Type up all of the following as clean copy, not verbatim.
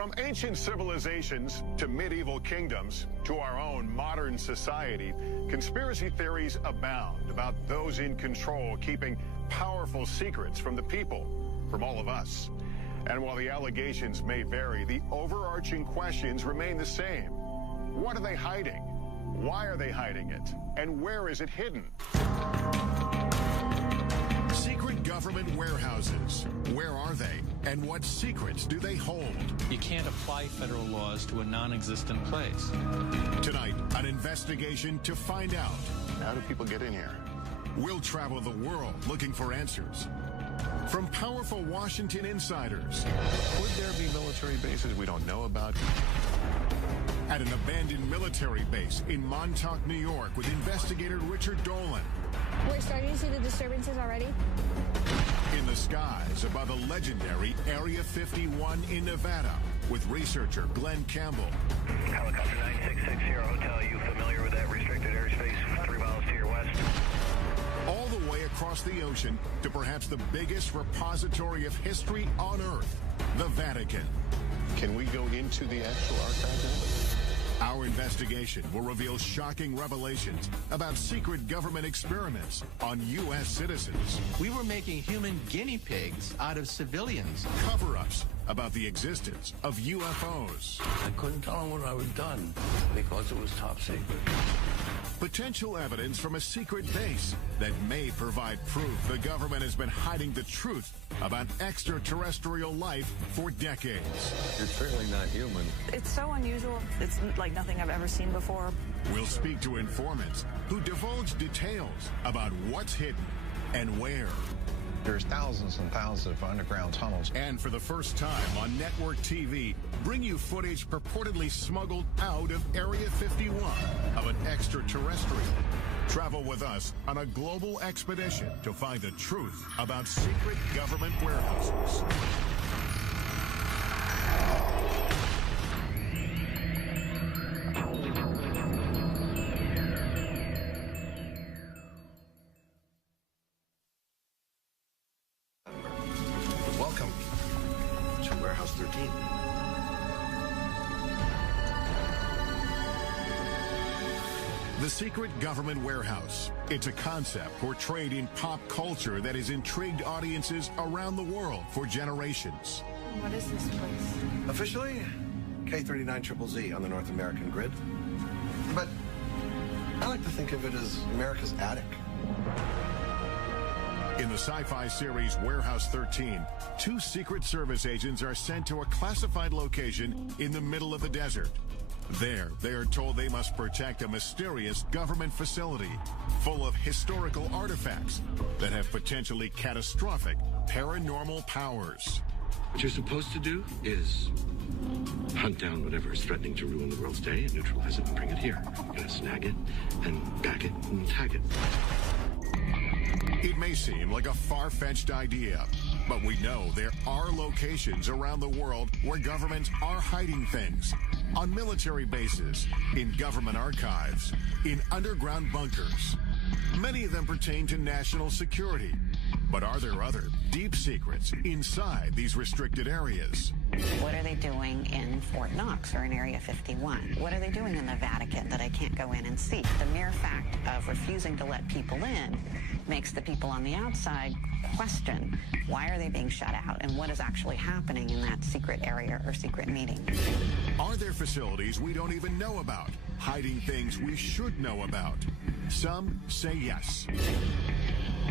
From ancient civilizations to medieval kingdoms to our own modern society, conspiracy theories abound about those in control keeping powerful secrets from the people, from all of us. And while the allegations may vary, the overarching questions remain the same. What are they hiding? Why are they hiding it? And where is it hidden? Secret government warehouses. Where are they? And what secrets do they hold? You can't apply federal laws to a non-existent place. Tonight, an investigation to find out. How do people get in here? We'll travel the world looking for answers. From powerful Washington insiders. Would there be military bases we don't know about? At an abandoned military base in Montauk, New York, with investigator Richard Dolan. We're starting to see the disturbances already. In the skies above the legendary Area 51 in Nevada, with researcher Glenn Campbell. Helicopter 9660 Hotel, you familiar with that restricted airspace 3 miles to your west? All the way across the ocean to perhaps the biggest repository of history on Earth, the Vatican. Can we go into the actual archive now? Our investigation will reveal shocking revelations about secret government experiments on U.S. citizens. We were making human guinea pigs out of civilians. Cover-ups about the existence of UFOs. I couldn't tell them what I was done because it was top secret. Potential evidence from a secret base that may provide proof the government has been hiding the truth about extraterrestrial life for decades. You're certainly not human. It's so unusual. It's like nothing I've ever seen before. We'll speak to informants who divulge details about what's hidden and where. There's thousands and thousands of underground tunnels. And for the first time on network TV, bring you footage purportedly smuggled out of Area 51 of an extraterrestrial. Travel with us on a global expedition to find the truth about secret government warehouses. Welcome to Warehouse 13. The secret government warehouse. It's a concept portrayed in pop culture that has intrigued audiences around the world for generations. What is this place? Officially, K39ZZZ on the North American grid. But I like to think of it as America's attic. In the sci-fi series Warehouse 13, 2 Secret Service agents are sent to a classified location in the middle of the desert. There, they are told they must protect a mysterious government facility full of historical artifacts that have potentially catastrophic paranormal powers. What you're supposed to do is hunt down whatever is threatening to ruin the world's day and neutralize it and bring it here. You're gonna snag it and bag it and tag it. It may seem like a far-fetched idea, but we know there are locations around the world where governments are hiding things. On military bases, in government archives, in underground bunkers. Many of them pertain to national security. But are there other deep secrets inside these restricted areas? What are they doing in Fort Knox or in Area 51? What are they doing in the Vatican that I can't go in and see? The mere fact of refusing to let people in makes the people on the outside question why are they being shut out and what is actually happening in that secret area or secret meeting. Are there facilities we don't even know about, hiding things we should know about? Some say yes.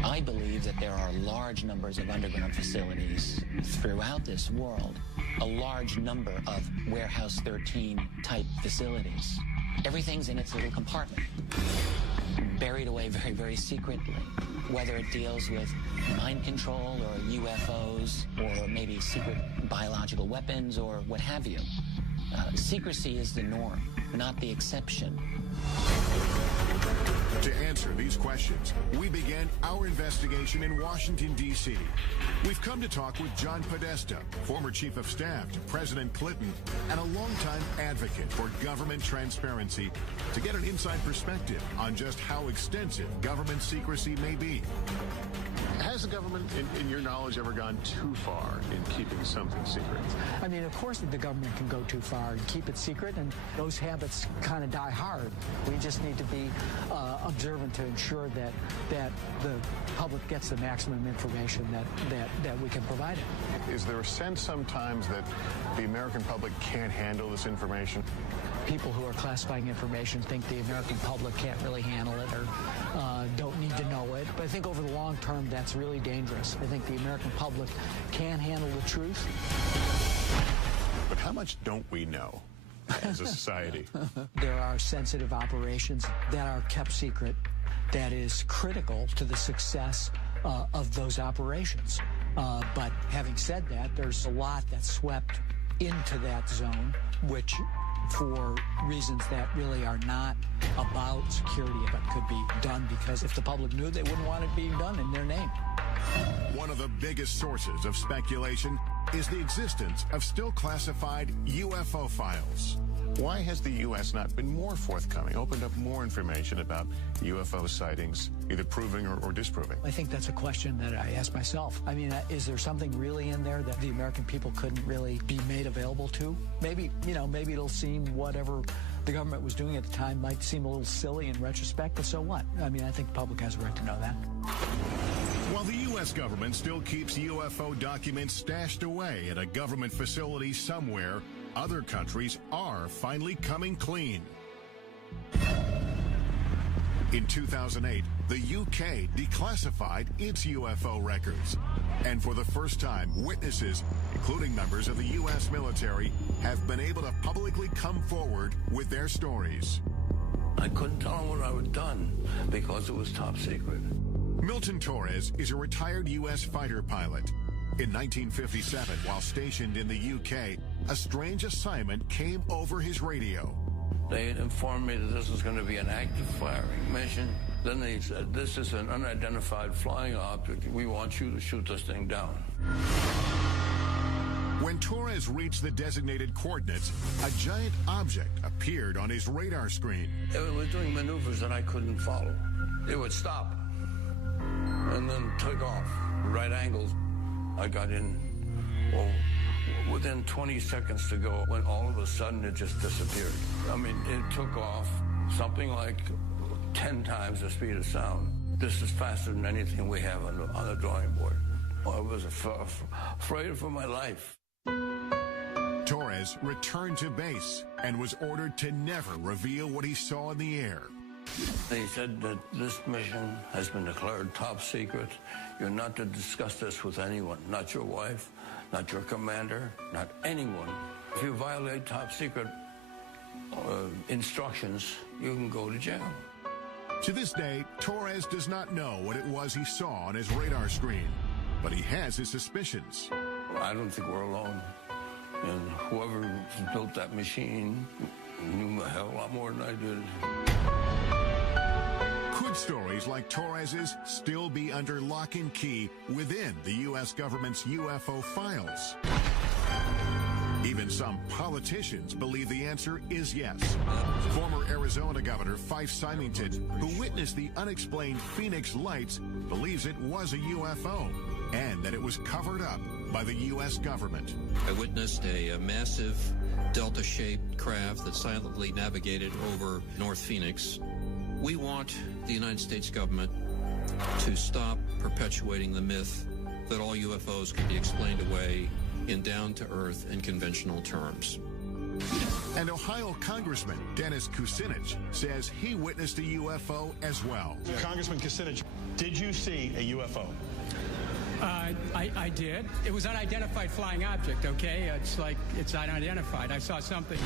I believe that there are large numbers of underground facilities throughout this world, a large number of Warehouse 13 type facilities. Everything's in its little compartment, buried away very, very secretly, whether it deals with mind control or UFOs or maybe secret biological weapons or what have you. Secrecy is the norm, not the exception. To answer these questions, we began our investigation in Washington, D.C. We've come to talk with John Podesta, former chief of staff to President Clinton and a longtime advocate for government transparency, to get an inside perspective on just how extensive government secrecy may be. Has the government, in your knowledge, ever gone too far in keeping something secret? I mean, of course the government can go too far and keep it secret, and those habits kind of die hard. We just need to be observant to ensure that the public gets the maximum information that we can provide it. Is there a sense sometimes that the American public can't handle this information? People who are classifying information think the American public can't really handle it or don't need to know it. But I think over the long term, that's really dangerous. I think the American public can handle the truth. But how much don't we know as a society? There are sensitive operations that are kept secret that is critical to the success of those operations. But having said that, there's a lot that's swept into that zone, which for reasons that really are not about security, but could be done because if the public knew, they wouldn't want it being done in their name. One of the biggest sources of speculation is the existence of still classified UFO files. Why has the U.S. not been more forthcoming, opened up more information about UFO sightings, either proving or disproving? I think that's a question that I ask myself. I mean, is there something really in there that the American people couldn't really be made available to? Maybe, maybe it'll seem whatever the government was doing at the time might seem a little silly in retrospect, but so what? I mean, I think the public has a right to know that. While the U.S. government still keeps UFO documents stashed away at a government facility somewhere, other countries are finally coming clean. In 2008, the UK declassified its UFO records. And for the first time, witnesses, including members of the U.S. military, have been able to publicly come forward with their stories. I couldn't tell them what I had done because it was top secret. Milton Torres is a retired U.S. fighter pilot. In 1957, while stationed in the UK, a strange assignment came over his radio. They had informed me that this was going to be an active firing mission. Then they said, this is an unidentified flying object. We want you to shoot this thing down. When Torres reached the designated coordinates, a giant object appeared on his radar screen. It was doing maneuvers that I couldn't follow. It would stop and then take off. Right angles. I got in, within 20 seconds to go, when all of a sudden it just disappeared. I mean, it took off something like 10 times the speed of sound. This is faster than anything we have on the drawing board. I was afraid for my life. Torres returned to base and was ordered to never reveal what he saw in the air. They said that this mission has been declared top secret. You're not to discuss this with anyone, not your wife, not your commander, not anyone. If you violate top secret instructions, you can go to jail. To this day, Torres does not know what it was he saw on his radar screen, but he has his suspicions. I don't think we're alone. And whoever built that machine knew a hell of a lot more than I did. Could stories like Torres's still be under lock and key within the U.S. government's UFO files? Even some politicians believe the answer is yes. Former Arizona Governor Fife Symington, who witnessed the unexplained Phoenix lights, believes it was a UFO and that it was covered up by the U.S. government. I witnessed a massive delta-shaped craft that silently navigated over North Phoenix. We want the United States government to stop perpetuating the myth that all UFOs can be explained away in down-to-earth and conventional terms. And Ohio Congressman Dennis Kucinich says he witnessed a UFO as well. Congressman Kucinich, did you see a UFO? I did. It was unidentified flying object, okay? It's unidentified. I saw something.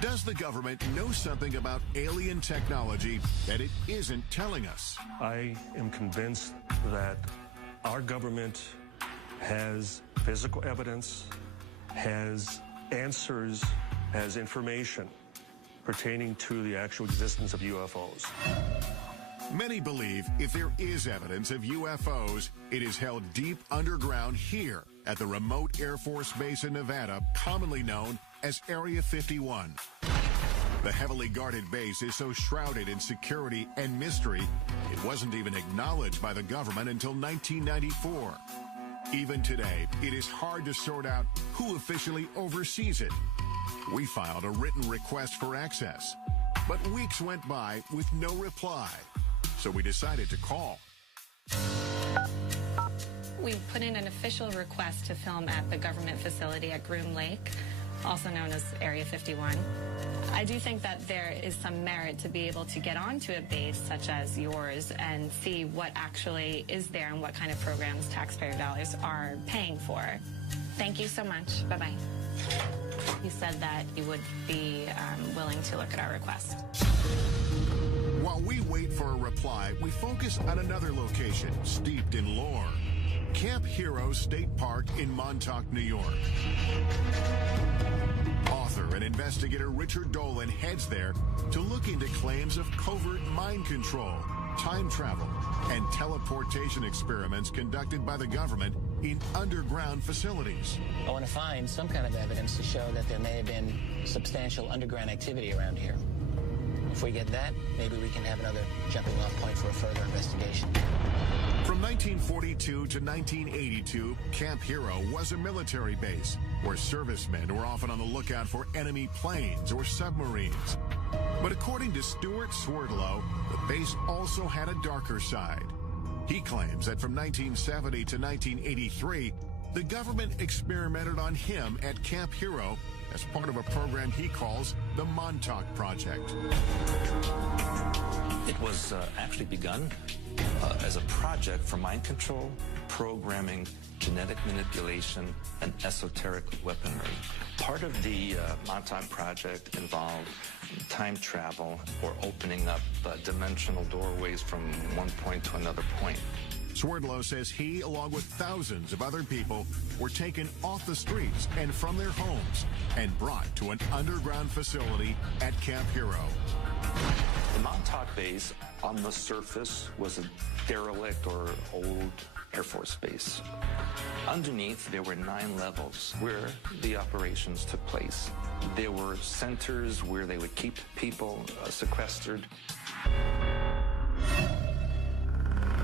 Does the government know something about alien technology that it isn't telling us? I am convinced that our government has physical evidence, has answers, has information pertaining to the actual existence of UFOs. Many believe if there is evidence of UFOs, it is held deep underground here at the remote Air Force Base in Nevada, commonly known as Area 51. The heavily guarded base is so shrouded in security and mystery, it wasn't even acknowledged by the government until 1994. Even today, it is hard to sort out who officially oversees it. We filed a written request for access, but weeks went by with no reply. So we decided to call. We put in an official request to film at the government facility at Groom Lake, also known as Area 51. I do think that there is some merit to be able to get onto a base such as yours and see what actually is there and what kind of programs taxpayer dollars are paying for. Thank you so much. Bye-bye. You said that you would be willing to look at our request. While we wait for a reply, we focus on another location steeped in lore. Camp Hero State Park in Montauk, New York. Author and investigator Richard Dolan heads there to look into claims of covert mind control, time travel, and teleportation experiments conducted by the government in underground facilities. I want to find some kind of evidence to show that there may have been substantial underground activity around here. If we get that, maybe we can have another jumping off point for a further investigation. From 1942 to 1982, Camp Hero was a military base where servicemen were often on the lookout for enemy planes or submarines. But according to Stuart Swerdlow, the base also had a darker side. He claims that from 1970 to 1983, the government experimented on him at Camp Hero as part of a program he calls the Montauk Project. It was actually begun as a project for mind control, programming, genetic manipulation, and esoteric weaponry. Part of the Montauk Project involved time travel or opening up dimensional doorways from one point to another point. Swerdlow says he, along with thousands of other people, were taken off the streets and from their homes and brought to an underground facility at Camp Hero. The Montauk base on the surface was a derelict or old Air Force base. Underneath, there were 9 levels where the operations took place. There were centers where they would keep people sequestered.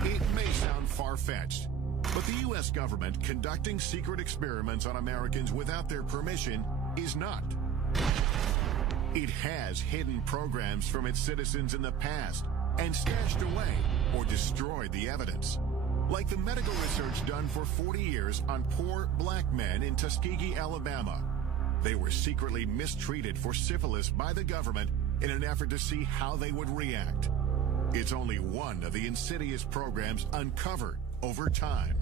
It may sound far-fetched, but the U.S. government conducting secret experiments on Americans without their permission is not. It has hidden programs from its citizens in the past and stashed away or destroyed the evidence. Like the medical research done for 40 years on poor black men in Tuskegee, Alabama. They were secretly mistreated for syphilis by the government in an effort to see how they would react. It's only one of the insidious programs uncovered over time.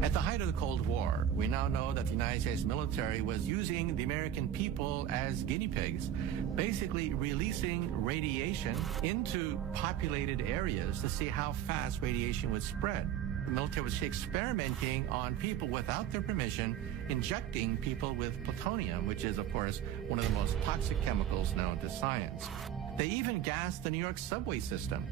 At the height of the Cold War, we now know that the United States military was using the American people as guinea pigs, basically releasing radiation into populated areas to see how fast radiation would spread. The military was experimenting on people without their permission, injecting people with plutonium, which is, of course, one of the most toxic chemicals known to science. They even gassed the New York subway system.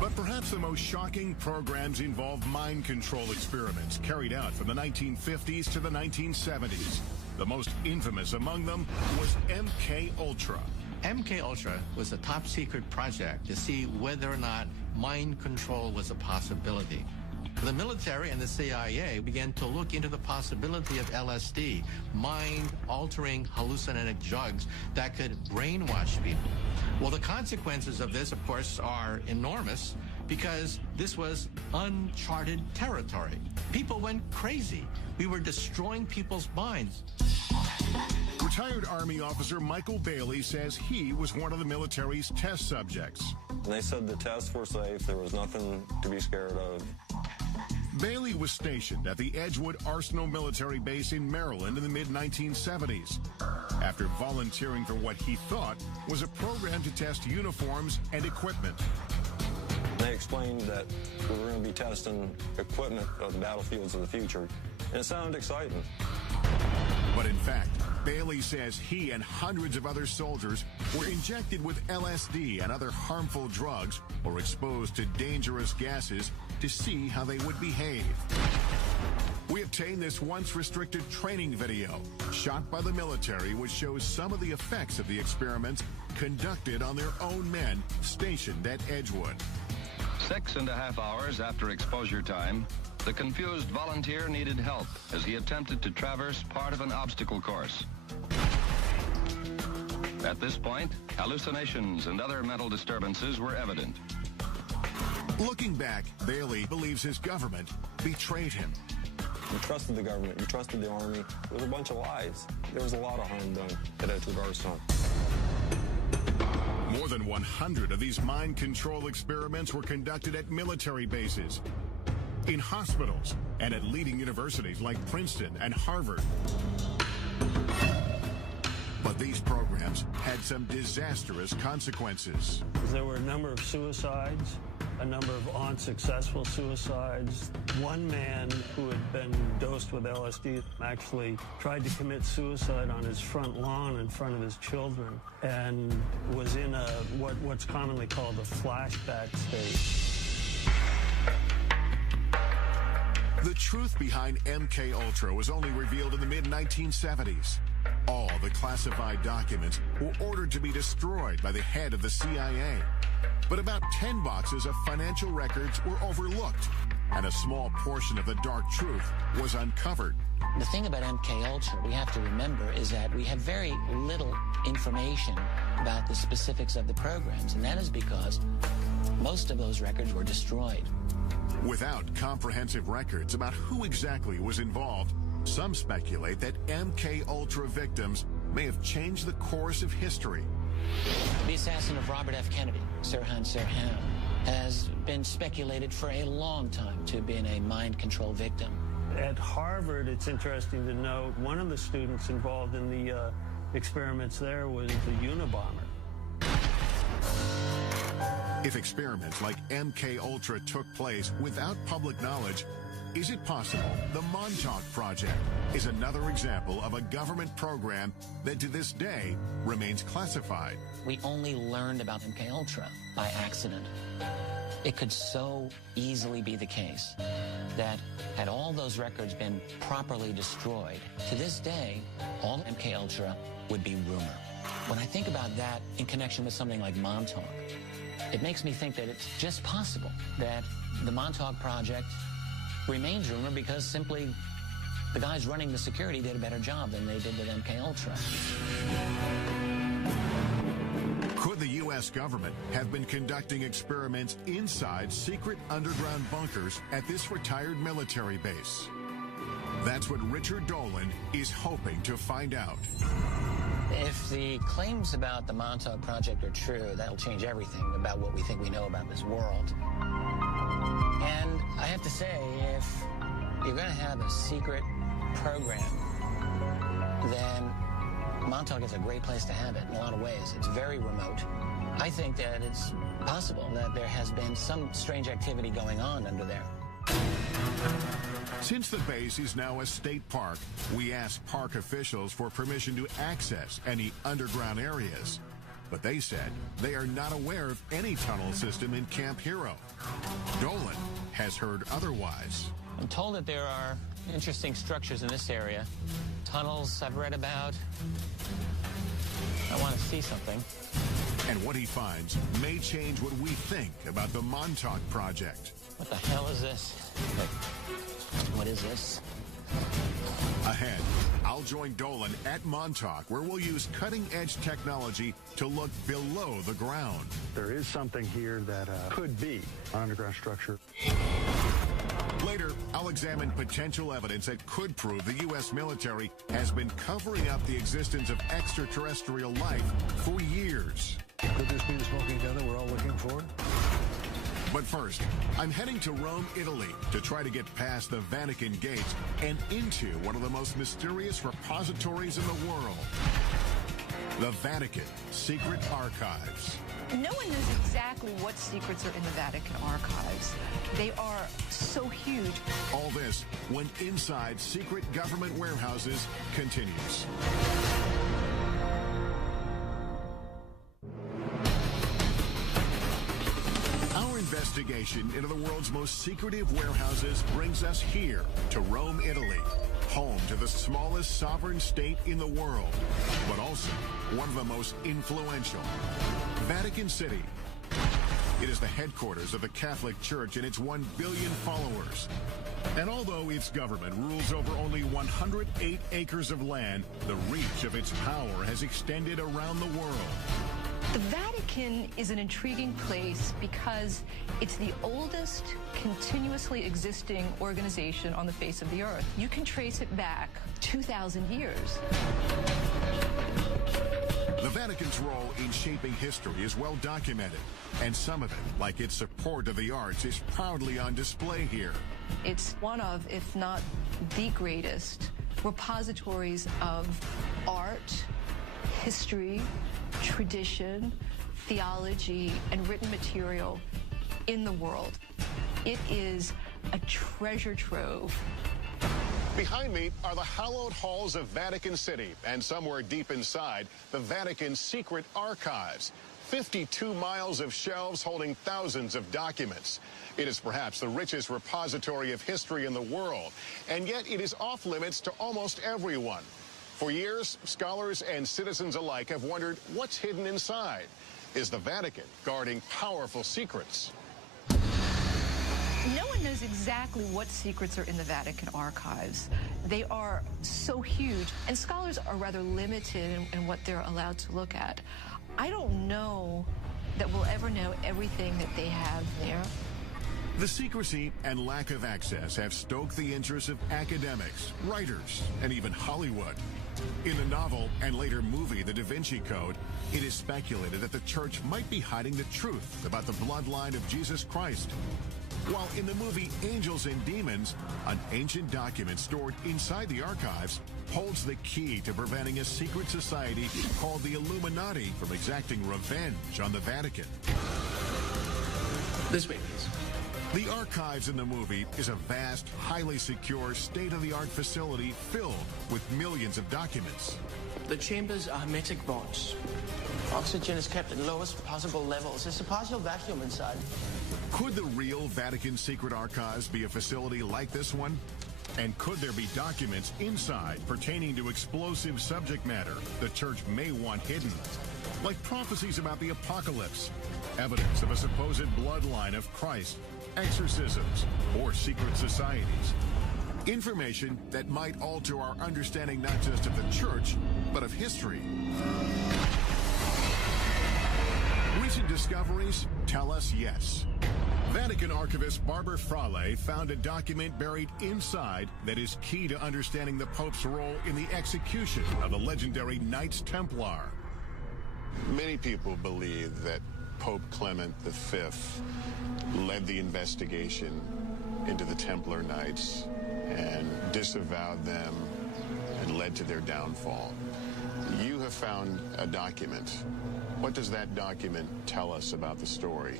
But perhaps the most shocking programs involved mind control experiments carried out from the 1950s to the 1970s. The most infamous among them was MK Ultra. MK Ultra was a top secret project to see whether or not mind control was a possibility. The military and the CIA began to look into the possibility of LSD, mind-altering hallucinogenic drugs that could brainwash people. Well, the consequences of this, of course, are enormous because this was uncharted territory. People went crazy. We were destroying people's minds. Retired Army officer Michael Bailey says he was one of the military's test subjects. They said the tests were safe. There was nothing to be scared of. Bailey was stationed at the Edgewood Arsenal military base in Maryland in the mid-1970s after volunteering for what he thought was a program to test uniforms and equipment. They explained that we were going to be testing equipment of the battlefields of the future, and it sounded exciting. But in fact, Bailey says he and hundreds of other soldiers were injected with LSD and other harmful drugs or exposed to dangerous gases to see how they would behave. We obtained this once restricted training video shot by the military, which shows some of the effects of the experiments conducted on their own men stationed at Edgewood. 6.5 hours after exposure time, the confused volunteer needed help as he attempted to traverse part of an obstacle course. At this point, hallucinations and other mental disturbances were evident. Looking back, Bailey believes his government betrayed him. You trusted the government. You trusted the Army. It was a bunch of lies. There was a lot of harm done at Edgewood, Arkansas. More than 100 of these mind control experiments were conducted at military bases, in hospitals, and at leading universities like Princeton and Harvard. But these programs had some disastrous consequences. There were a number of suicides, a number of unsuccessful suicides. One man who had been dosed with LSD actually tried to commit suicide on his front lawn in front of his children and was in a what's commonly called a flashback state. The truth behind MK Ultra was only revealed in the mid-1970s. All the classified documents were ordered to be destroyed by the head of the CIA. But about 10 boxes of financial records were overlooked, and a small portion of the dark truth was uncovered. The thing about MK Ultra we have to remember is that we have very little information about the specifics of the programs, and that is because most of those records were destroyed. Without comprehensive records about who exactly was involved, some speculate that MK Ultra victims may have changed the course of history. The assassin of Robert F. Kennedy, Sirhan Sirhan, has been speculated for a long time to have been a mind control victim. At Harvard, it's interesting to note, one of the students involved in the experiments there was the Unabomber. If experiments like MK Ultra took place without public knowledge, is it possible the Montauk Project is another example of a government program that to this day remains classified? We only learned about MK Ultra by accident. It could so easily be the case that had all those records been properly destroyed, to this day, all MK Ultra would be rumor. When I think about that in connection with something like Montauk, it makes me think that it's just possible that the Montauk Project remains rumor because simply the guys running the security did a better job than they did with MK Ultra. Could the U.S. government have been conducting experiments inside secret underground bunkers at this retired military base? That's what Richard Dolan is hoping to find out. If the claims about the Montauk Project are true, that'll change everything about what we think we know about this world. And I have to say, if you're going to have a secret program, then Montauk is a great place to have it in a lot of ways. It's very remote. I think that it's possible that there has been some strange activity going on under there. Since the base is now a state park, we asked park officials for permission to access any underground areas. But they said they are not aware of any tunnel system in Camp Hero. Dolan has heard otherwise. I'm told that there are interesting structures in this area. Tunnels I've read about. I want to see something. And what he finds may change what we think about the Montauk Project. What the hell is this? What is this? Ahead, I'll join Dolan at Montauk, where we'll use cutting-edge technology to look below the ground. There is something here that could be an underground structure. Later, I'll examine potential evidence that could prove the U.S. military has been covering up the existence of extraterrestrial life for years. Could this be the smoking gun that we're all looking for? But first, I'm heading to Rome, Italy, to try to get past the Vatican gates and into one of the most mysterious repositories in the world. The Vatican Secret Archives. No one knows exactly what secrets are in the Vatican archives. They are so huge. All this when Inside Secret Government Warehouses continues. Our investigation into the world's most secretive warehouses brings us here to Rome, Italy, home to the smallest sovereign state in the world, but also one of the most influential. Vatican City. It is the headquarters of the Catholic Church and its 1 billion followers. And although its government rules over only 108 acres of land, the reach of its power has extended around the world. The Vatican is an intriguing place because it's the oldest continuously existing organization on the face of the earth. You can trace it back 2,000 years. The Vatican's role in shaping history is well documented, and some of it, like its support of the arts, is proudly on display here. It's one of, if not the greatest, repositories of art, history, tradition, theology, and written material in the world. It is a treasure trove. Behind me are the hallowed halls of Vatican City, and somewhere deep inside, the Vatican's secret archives. 52 miles of shelves holding thousands of documents. It is perhaps the richest repository of history in the world, and yet it is off limits to almost everyone. For years, scholars and citizens alike have wondered what's hidden inside. Is the Vatican guarding powerful secrets? No one knows exactly what secrets are in the Vatican archives. They are so huge, and scholars are rather limited in what they're allowed to look at. I don't know that we'll ever know everything that they have there. The secrecy and lack of access have stoked the interest of academics, writers, and even Hollywood. In the novel and later movie, The Da Vinci Code, it is speculated that the church might be hiding the truth about the bloodline of Jesus Christ. While in the movie Angels and Demons, an ancient document stored inside the archives holds the key to preventing a secret society called the Illuminati from exacting revenge on the Vatican. This way, please. The archives in the movie is a vast, highly secure, state-of-the-art facility filled with millions of documents. The chambers are hermetic vaults. Oxygen is kept at lowest possible levels. There's a partial vacuum inside. Could the real Vatican Secret Archives be a facility like this one? And could there be documents inside pertaining to explosive subject matter the church may want hidden? Like prophecies about the apocalypse, evidence of a supposed bloodline of Christ, exorcisms, or secret societies. Information that might alter our understanding not just of the church, but of history. Recent discoveries tell us yes. Vatican archivist Barbara Frale found a document buried inside that is key to understanding the Pope's role in the execution of the legendary Knights Templar. Many people believe that Pope Clement V led the investigation into the Templar Knights and disavowed them and led to their downfall. You have found a document. What does that document tell us about the story?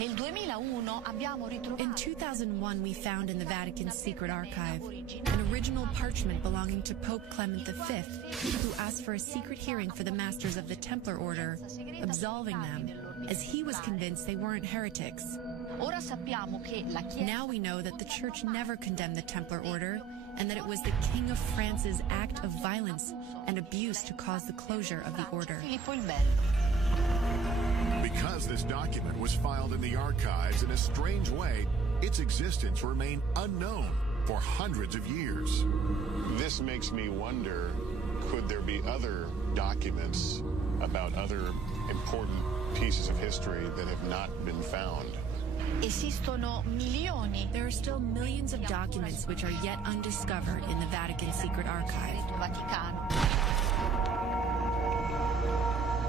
In 2001, we found in the Vatican's secret archive an original parchment belonging to Pope Clement V, who asked for a secret hearing for the masters of the Templar Order, absolving them, as he was convinced they weren't heretics. Now we know that the Church never condemned the Templar Order, and that it was the King of France's act of violence and abuse to cause the closure of the order. Because this document was filed in the archives in a strange way, its existence remained unknown for hundreds of years. This makes me wonder, could there be other documents about other important pieces of history that have not been found? There are still millions of documents which are yet undiscovered in the Vatican secret archive.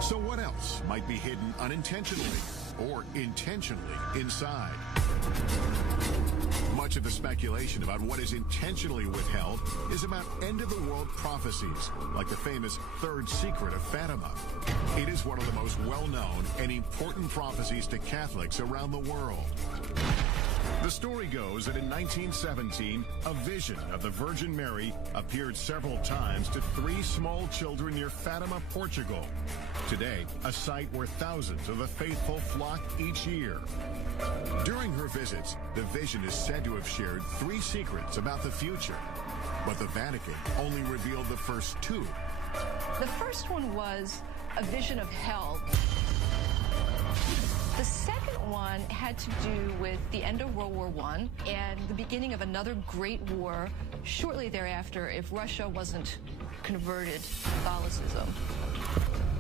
So what else might be hidden unintentionally or intentionally inside? Much of the speculation about what is intentionally withheld is about end-of-the-world prophecies, like the famous Third Secret of Fatima. It is one of the most well-known and important prophecies to Catholics around the world. The story goes that in 1917, a vision of the Virgin Mary appeared several times to 3 small children near Fatima, Portugal. Today, a site where thousands of the faithful flock each year. During her visits, the vision is said to have shared 3 secrets about the future, but the Vatican only revealed the first 2. The first one was a vision of hell. The second one had to do with the end of World War I and the beginning of another great war shortly thereafter if Russia wasn't converted to Catholicism.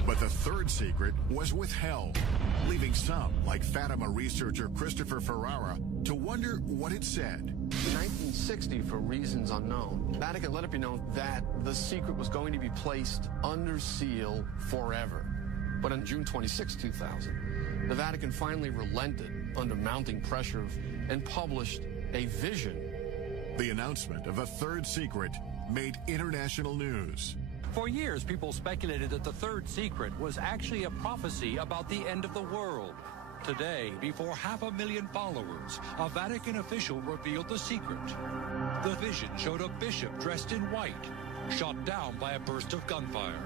But the third secret was withheld, leaving some, like Fatima researcher Christopher Ferrara, to wonder what it said. In 1960, for reasons unknown, the Vatican let it be known that the secret was going to be placed under seal forever. But on June 26, 2000, the Vatican finally relented under mounting pressure and published a vision. The announcement of a third secret made international news. For years, people speculated that the third secret was actually a prophecy about the end of the world. Today, before 500,000 followers, a Vatican official revealed the secret. The vision showed a bishop dressed in white, shot down by a burst of gunfire.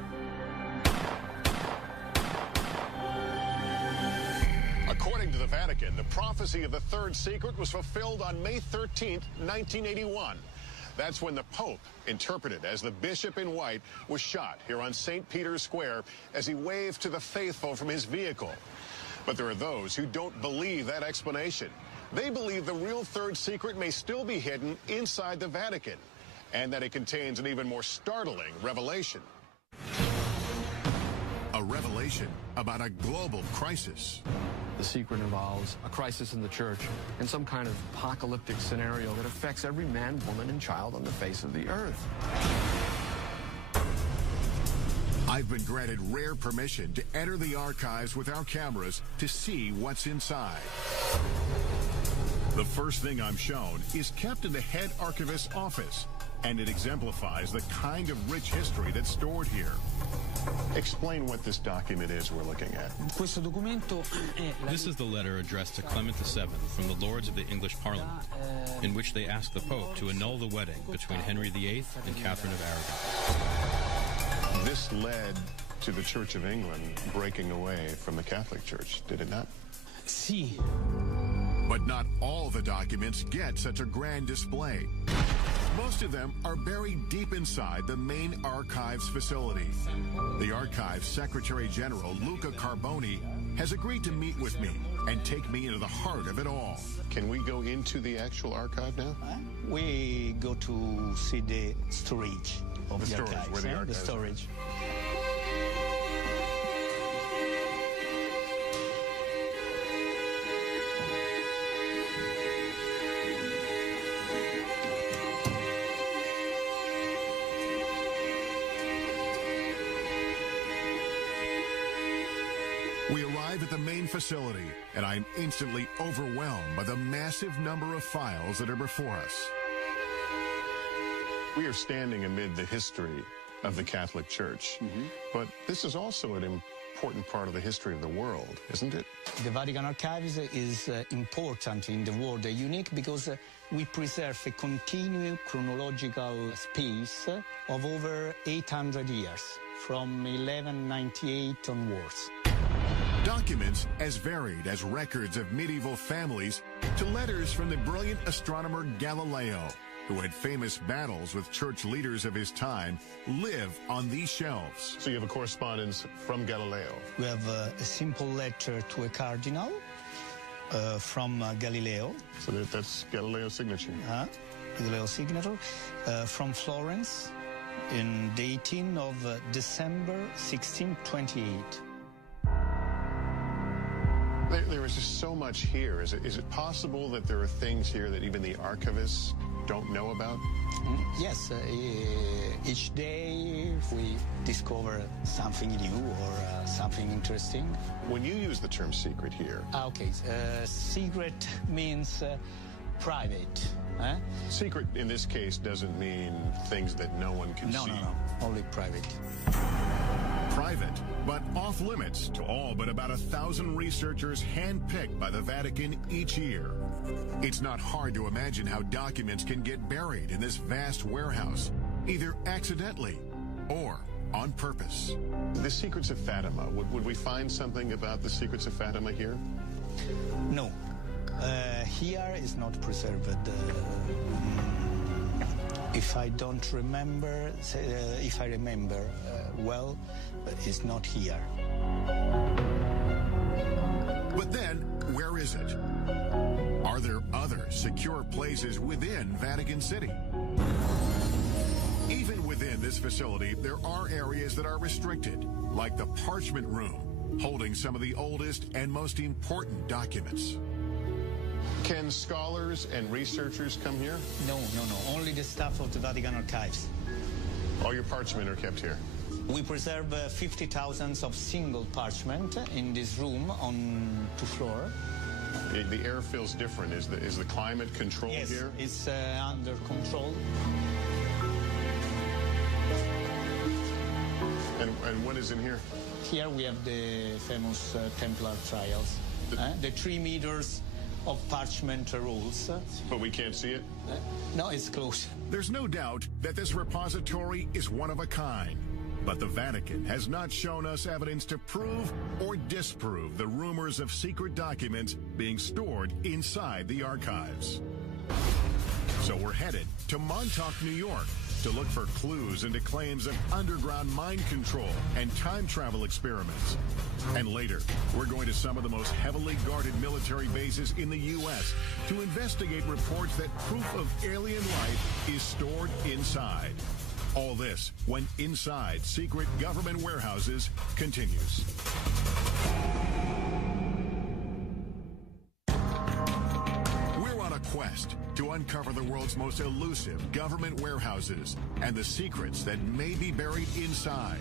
According to the Vatican, the prophecy of the third secret was fulfilled on May 13, 1981. That's when the Pope, interpreted as the bishop in white, was shot here on St. Peter's Square as he waved to the faithful from his vehicle. But there are those who don't believe that explanation. They believe the real third secret may still be hidden inside the Vatican, and that it contains an even more startling revelation. A revelation about a global crisis. The secret involves a crisis in the church and some kind of apocalyptic scenario that affects every man, woman, and child on the face of the earth. I've been granted rare permission to enter the archives with our cameras to see what's inside. The first thing I'm shown is kept in the head archivist's office, and it exemplifies the kind of rich history that's stored here. Explain what this document is we're looking at. This is the letter addressed to Clement VII from the Lords of the English Parliament, in which they ask the Pope to annul the wedding between Henry VIII and Catherine of Aragon. This led to the Church of England breaking away from the Catholic Church, did it not? Si. But not all the documents get such a grand display. Most of them are buried deep inside the main archives facility. The Archives Secretary General, Luca Carboni, has agreed to meet with me and take me into the heart of it all. Can we go into the actual archive now? We go to see the storage of the archives. Where the archives the storage. We arrive at the main facility, and I'm instantly overwhelmed by the massive number of files that are before us. We are standing amid the history of the Catholic Church, but this is also an important part of the history of the world, isn't it? The Vatican Archives is important in the world, unique because we preserve a continuous chronological space of over 800 years, from 1198 onwards. Documents as varied as records of medieval families to letters from the brilliant astronomer Galileo, who had famous battles with church leaders of his time, live on these shelves. So you have a correspondence from Galileo. We have a simple letter to a cardinal from Galileo. So that's Galileo's signature. Galileo's signature from Florence in the 18th of December 1628. There is just so much here. Is it possible that there are things here that even the archivists don't know about? Yes. Each day if we discover something new or something interesting. When you use the term secret here... Okay, secret means private. Secret, in this case, doesn't mean things that no one can see. No, only private. Private, but off limits to all but about 1,000 researchers handpicked by the Vatican each year. It's not hard to imagine how documents can get buried in this vast warehouse, either accidentally or on purpose. The Secrets of Fatima, would we find something about the Secrets of Fatima here? No. Here is not preserved. If I don't remember, if I remember well, it's not here. But then, where is it? Are there other secure places within Vatican City? Even within this facility, there are areas that are restricted, like the Parchment Room, holding some of the oldest and most important documents. Can scholars and researchers come here? No. Only the staff of the Vatican Archives. All your parchment are kept here? We preserve 50,000 of single parchment in this room on 2 floors. The air feels different. Is the climate controlled here? Yes, it's under control. And what is in here? Here we have the famous Templar trials. The 3 meters of parchment rolls. But we can't see it? No, it's close. There's no doubt that this repository is one of a kind. But the Vatican has not shown us evidence to prove or disprove the rumors of secret documents being stored inside the archives. So we're headed to Montauk, New York, to look for clues into claims of underground mind control and time travel experiments. And later, we're going to some of the most heavily guarded military bases in the U.S. to investigate reports that proof of alien life is stored inside. All this when Inside Secret Government Warehouses continues. We're on a quest to uncover the world's most elusive government warehouses and the secrets that may be buried inside.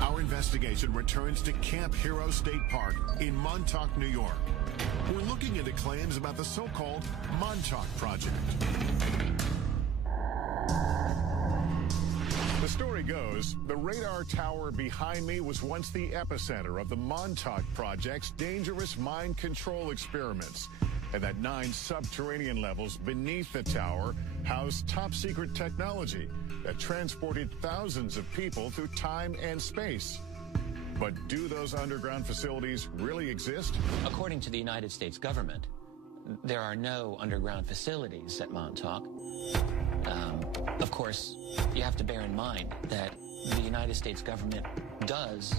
Our investigation returns to Camp Hero State Park in Montauk, New York. We're looking into claims about the so-called Montauk Project. The story goes, the radar tower behind me was once the epicenter of the Montauk Project's dangerous mind control experiments, and that 9 subterranean levels beneath the tower housed top-secret technology that transported thousands of people through time and space. But do those underground facilities really exist? According to the United States government, there are no underground facilities at Montauk. Of course, you have to bear in mind that the United States government does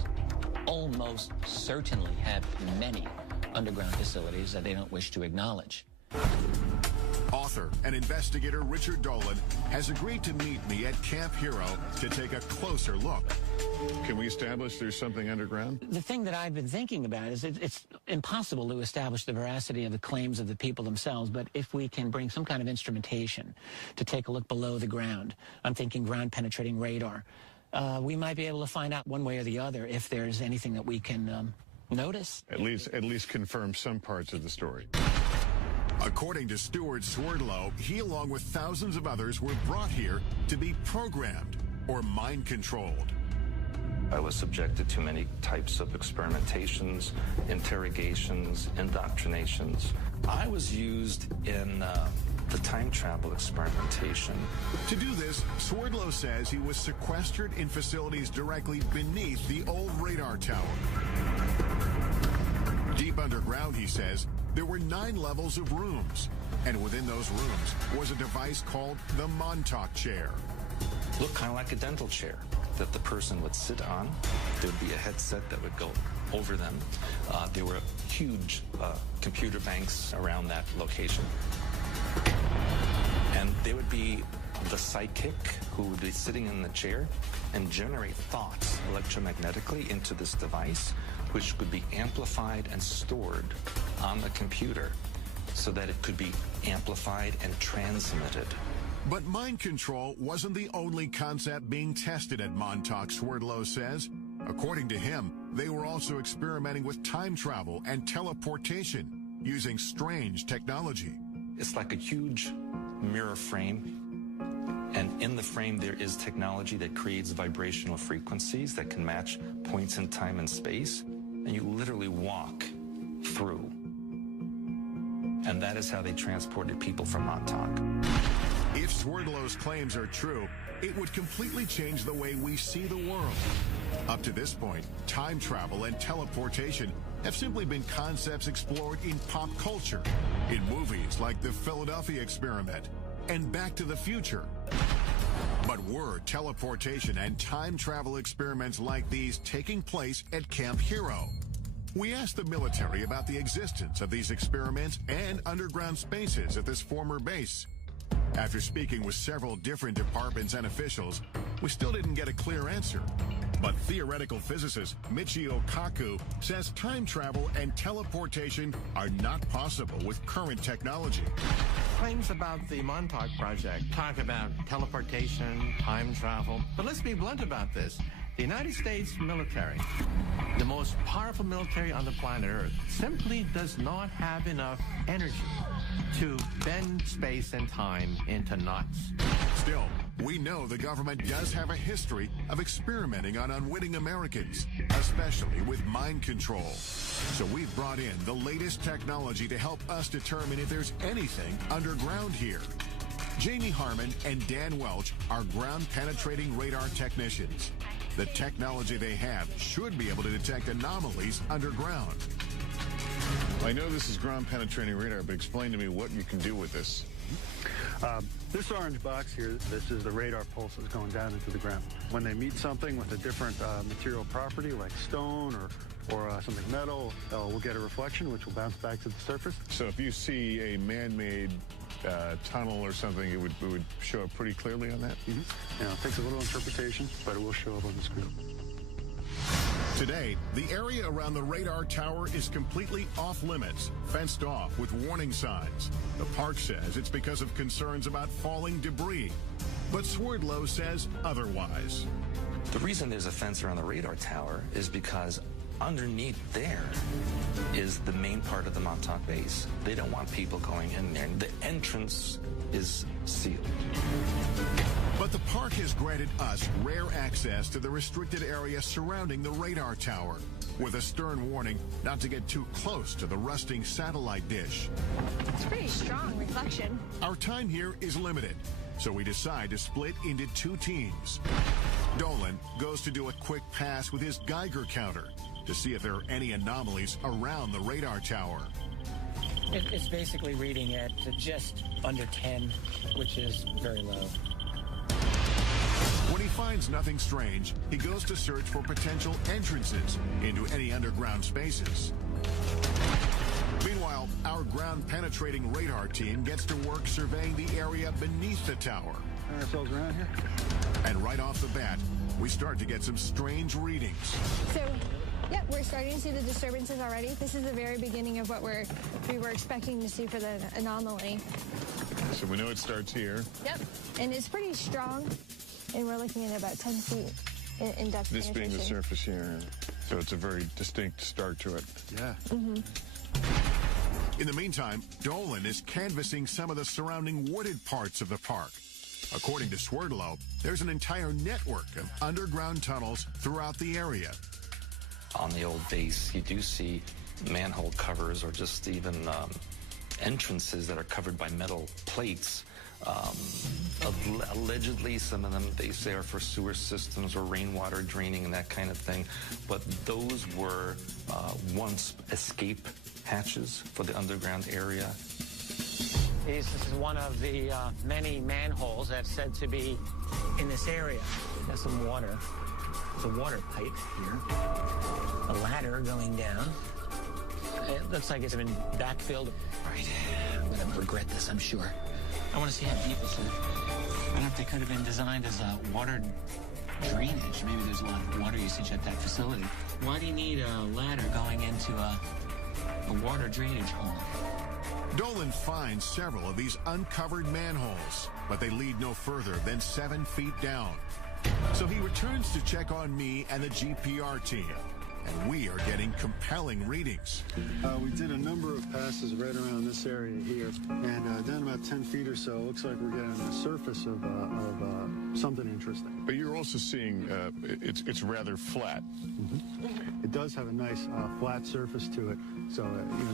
almost certainly have many underground facilities that they don't wish to acknowledge. Author and investigator Richard Dolan has agreed to meet me at Camp Hero to take a closer look. Can we establish there's something underground? The thing that I've been thinking about is it's impossible to establish the veracity of the claims of the people themselves, but if we can bring some kind of instrumentation to take a look below the ground, I'm thinking ground-penetrating radar, we might be able to find out one way or the other if there's anything that we can notice. At least confirm some parts of the story. According to Stuart Swerdlow, he, along with thousands of others, were brought here to be programmed or mind-controlled. I was subjected to many types of experimentations, interrogations, indoctrinations. I was used in the time travel experimentation. To do this, Swerdlow says he was sequestered in facilities directly beneath the old radar tower. Deep underground, he says, there were 9 levels of rooms, and within those rooms was a device called the Montauk chair. Looked kind of like a dental chair that the person would sit on. There would be a headset that would go over them. There were huge computer banks around that location. And there would be the psychic who would be sitting in the chair and generate thoughts electromagnetically into this device, which could be amplified and stored on the computer so that it could be amplified and transmitted But mind control wasn't the only concept being tested at Montauk, Swerdlow says. According to him, they were also experimenting with time travel and teleportation using strange technology. It's like a huge mirror frame, and in the frame there is technology that creates vibrational frequencies that can match points in time and space, and you literally walk through. And that is how they transported people from Montauk. If Swerdlow's claims are true, it would completely change the way we see the world. Up to this point, time travel and teleportation have simply been concepts explored in pop culture, in movies like the Philadelphia Experiment and Back to the Future. But were teleportation and time travel experiments like these taking place at Camp Hero? We asked the military about the existence of these experiments and underground spaces at this former base. After speaking with several different departments and officials, we still didn't get a clear answer. But theoretical physicist Michio Kaku says time travel and teleportation are not possible with current technology. Claims about the Montauk Project talk about teleportation, time travel. But let's be blunt about this. The United States military, the most powerful military on the planet Earth, simply does not have enough energy to bend space and time into knots. Still, we know the government does have a history of experimenting on unwitting Americans, especially with mind control. So we've brought in the latest technology to help us determine if there's anything underground here. Jamie Harmon and Dan Welch are ground-penetrating radar technicians. The technology they have should be able to detect anomalies underground. I know this is ground-penetrating radar, but explain to me what you can do with this. This orange box here, this is the radar pulses going down into the ground. When they meet something with a different material property like stone or something metal, we'll get a reflection which will bounce back to the surface. So if you see a man-made tunnel or something, it would show up pretty clearly on that? Mm-hmm. You know, it takes a little interpretation, but it will show up on the screen. Today, the area around the radar tower is completely off-limits, fenced off with warning signs. The park says it's because of concerns about falling debris, but Swerdlow says otherwise. The reason there's a fence around the radar tower is because underneath there is the main part of the Montauk base. They don't want people going in there. The entrance is sealed. But the park has granted us rare access to the restricted area surrounding the radar tower, with a stern warning not to get too close to the rusting satellite dish. It's pretty strong reflection. Our time here is limited, so we decide to split into two teams. Dolan goes to do a quick pass with his Geiger counter to see if there are any anomalies around the radar tower. It's basically reading at just under 10, which is very low. When he finds nothing strange, he goes to search for potential entrances into any underground spaces. Meanwhile, our ground-penetrating radar team gets to work surveying the area beneath the tower. Ourselves around here. And right off the bat, we start to get some strange readings. So, yeah, we're starting to see the disturbances already. This is the very beginning of what we were expecting to see for the anomaly. So we know it starts here. Yep, and it's pretty strong. And we're looking at about 10 feet in depth. This being the surface here. So it's a very distinct start to it. Yeah. Mm-hmm. In the meantime, Dolan is canvassing some of the surrounding wooded parts of the park. According to Swerdlow, there's an entire network of underground tunnels throughout the area. On the old base, you do see manhole covers or just even entrances that are covered by metal plates. Allegedly, some of them, they say, are for sewer systems or rainwater draining and that kind of thing. But those were once escape hatches for the underground area. This is one of the many manholes that's said to be in this area. There's some water. There's a water pipe here. A ladder going down. It looks like it's been backfilled. All right, I'm going to regret this, I'm sure. I want to see how deep this is. I don't know if they could have been designed as a water drainage. Maybe there's a lot of water usage at that facility. Why do you need a ladder going into a water drainage hole? Dolan finds several of these uncovered manholes, but they lead no further than 7 feet down. So he returns to check on me and the GPR team, and we are getting compelling readings. We did a number of passes right around this area here, and down about 10 feet or so, it looks like we're getting the surface of something interesting. But you're also seeing it's rather flat. Mm-hmm. It does have a nice flat surface to it. So,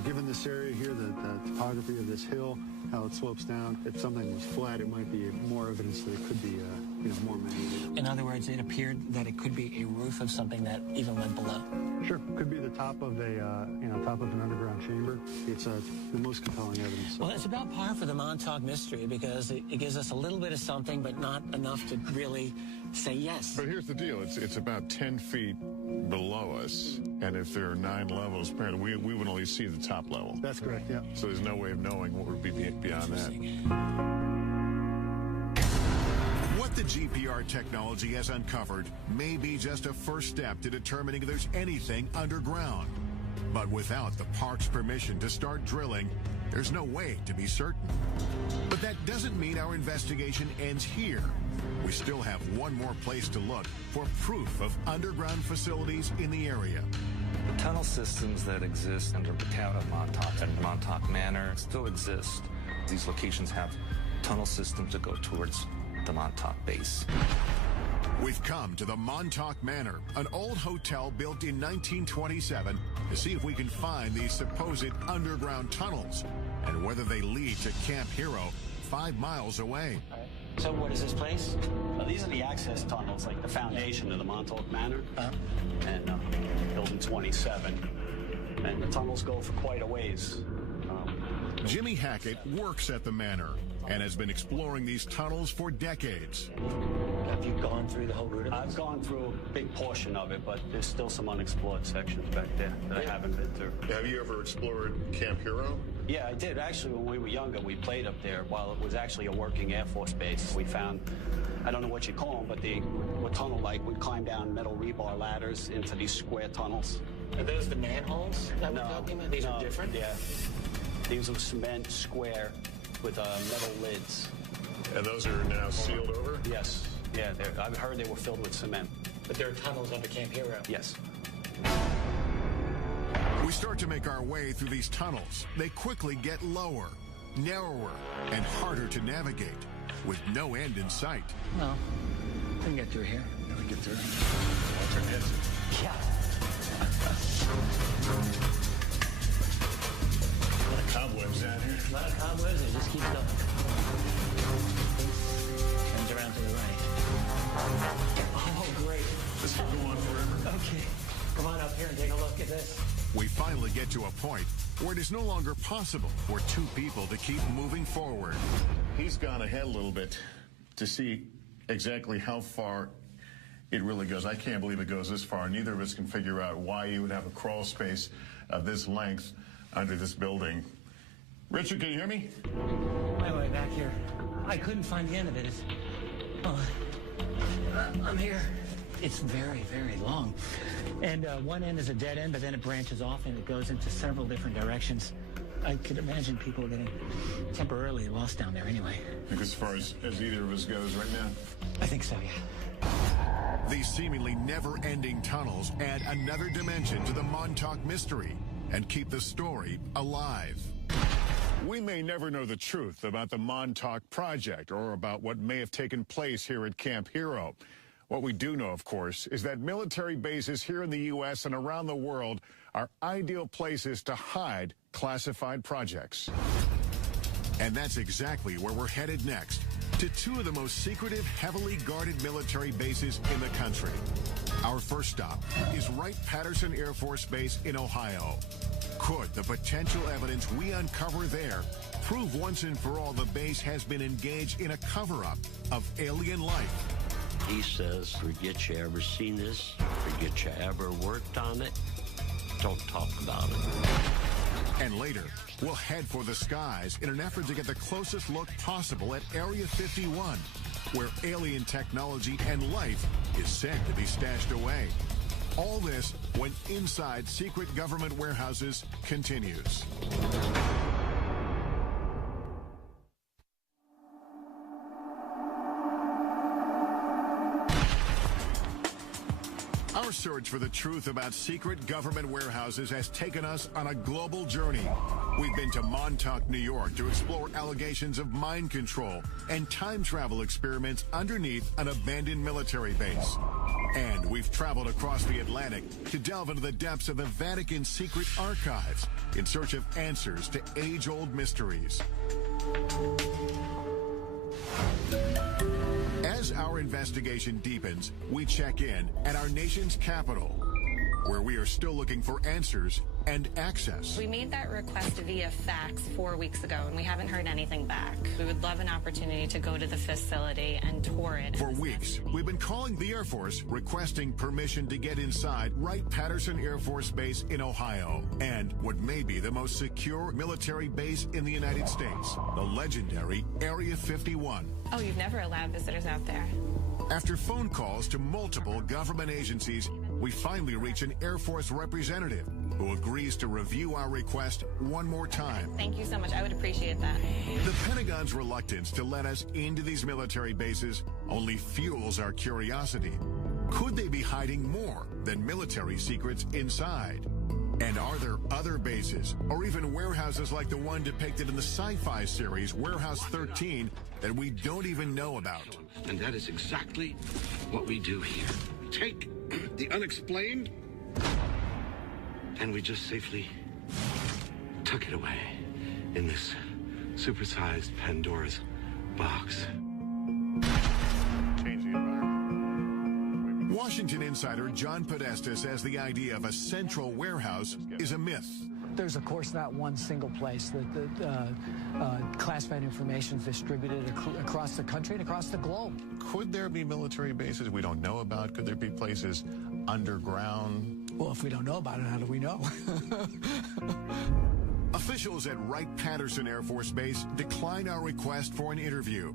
given this area here, the topography of this hill, how it slopes down, if something was flat, it might be more evidence that it could be, more man-made. In other words, it appeared that it could be a roof of something that even went below. Sure, could be the top of top of an underground chamber. It's the most compelling evidence. Well, it's about par for the Montauk mystery because it gives us a little bit of something, but not enough to really say yes. But here's the deal: it's about 10 feet below us, and if there are 9 levels, apparently we would only see the top level. That's correct. Yeah. So there's no way of knowing what would be beyond that. What the GPR technology has uncovered may be just a first step to determining if there's anything underground. But without the park's permission to start drilling, there's no way to be certain. But that doesn't mean our investigation ends here. We still have one more place to look for proof of underground facilities in the area. The tunnel systems that exist under the town of Montauk and Montauk Manor still exist. These locations have tunnel systems that go towards the Montauk base. We've come to the Montauk Manor, an old hotel built in 1927, to see if we can find these supposed underground tunnels and whether they lead to Camp Hero 5 miles away. So what is this place? These are the access tunnels, like the foundation of the Montauk Manor, and building 27. And the tunnels go for quite a ways. Jimmy Hackett works at the manor and has been exploring these tunnels for decades. Have you gone through the whole route? I've gone through a big portion of it, but there's still some unexplored sections back there that I haven't been through. Have you ever explored Camp Hero? Yeah, I did. Actually, when we were younger, we played up there while it was actually a working Air Force base. We found, I don't know what you call them, but they were tunnel-like. We'd climb down metal rebar ladders into these square tunnels. Are those the manholes that we're talking about? These are different? Yeah. These are cement square with metal lids. And those are now sealed over? Yes. Yeah, I've heard they were filled with cement. But there are tunnels under Camp Hero? Yes. We start to make our way through these tunnels. They quickly get lower, narrower, and harder to navigate, with no end in sight. Well, we can get through here. Yeah, we get through. Watch our heads. Yeah. A lot of cobwebs down here. A lot of cobwebs. It just keeps going. Turns around to the right. Oh, great. This will go on forever. Okay. Come on up here and take a look at this. We finally get to a point where it is no longer possible for 2 people to keep moving forward. He's gone ahead a little bit to see exactly how far it really goes. I can't believe it goes this far. Neither of us can figure out why you would have a crawl space of this length under this building. Richard, can you hear me? My way back here. I couldn't find the end of it. I'm here. It's very, very long. And one end is a dead end, but then it branches off and it goes into several different directions. I could imagine people getting temporarily lost down there anyway. I think as far as either of us goes right now. I think so, yeah. These seemingly never-ending tunnels add another dimension to the Montauk mystery and keep the story alive. We may never know the truth about the Montauk Project or about what may have taken place here at Camp Hero. What we do know, of course, is that military bases here in the U.S. and around the world are ideal places to hide classified projects. And that's exactly where we're headed next, to 2 of the most secretive, heavily guarded military bases in the country. Our first stop is Wright-Patterson Air Force Base in Ohio. Could the potential evidence we uncover there prove once and for all the base has been engaged in a cover-up of alien life? He says, forget you ever seen this, forget you ever worked on it, don't talk about it. And later, we'll head for the skies in an effort to get the closest look possible at Area 51, where alien technology and life is said to be stashed away. All this when Inside Secret Government Warehouses continues. Our search for the truth about secret government warehouses has taken us on a global journey. We've been to Montauk, New York to explore allegations of mind control and time travel experiments underneath an abandoned military base. And we've traveled across the Atlantic to delve into the depths of the Vatican's secret archives in search of answers to age-old mysteries. As our investigation deepens, we check in at our nation's capital, where we are still looking for answers and access. We made that request via fax 4 weeks ago, and we haven't heard anything back. We would love an opportunity to go to the facility and tour it. For weeks, we've been calling the Air Force requesting permission to get inside Wright-Patterson Air Force Base in Ohio, and what may be the most secure military base in the United States, the legendary Area 51. Oh, you've never allowed visitors out there? After phone calls to multiple government agencies, we finally reach an Air Force representative who agrees to review our request one more time. Thank you so much. I would appreciate that. The Pentagon's reluctance to let us into these military bases only fuels our curiosity. Could they be hiding more than military secrets inside? And are there other bases, or even warehouses like the one depicted in the sci-fi series Warehouse 13 that we don't even know about? And that is exactly what we do here. We take the unexplained, and we just safely tuck it away in this supersized Pandora's box. Washington insider John Podesta says the idea of a central warehouse is a myth. There's, of course, not one single place that classified information is distributed across the country and across the globe. Could there be military bases we don't know about? Could there be places underground? Well, if we don't know about it, how do we know? Officials at Wright-Patterson Air Force Base decline our request for an interview.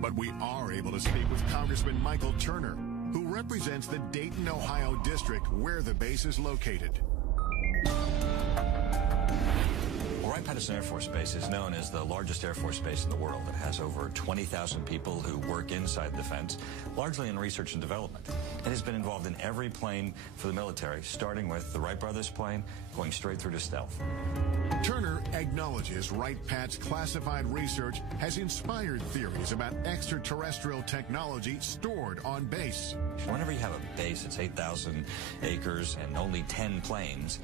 But we are able to speak with Congressman Michael Turner, who represents the Dayton, Ohio district where the base is located. Wright-Patterson Air Force Base is known as the largest Air Force base in the world. It has over 20,000 people who work inside the fence, largely in research and development. It has been involved in every plane for the military, starting with the Wright brothers plane, going straight through to stealth. Turner acknowledges Wright-Pat's classified research has inspired theories about extraterrestrial technology stored on base. Whenever you have a base, it's 8,000 acres and only 10 planes.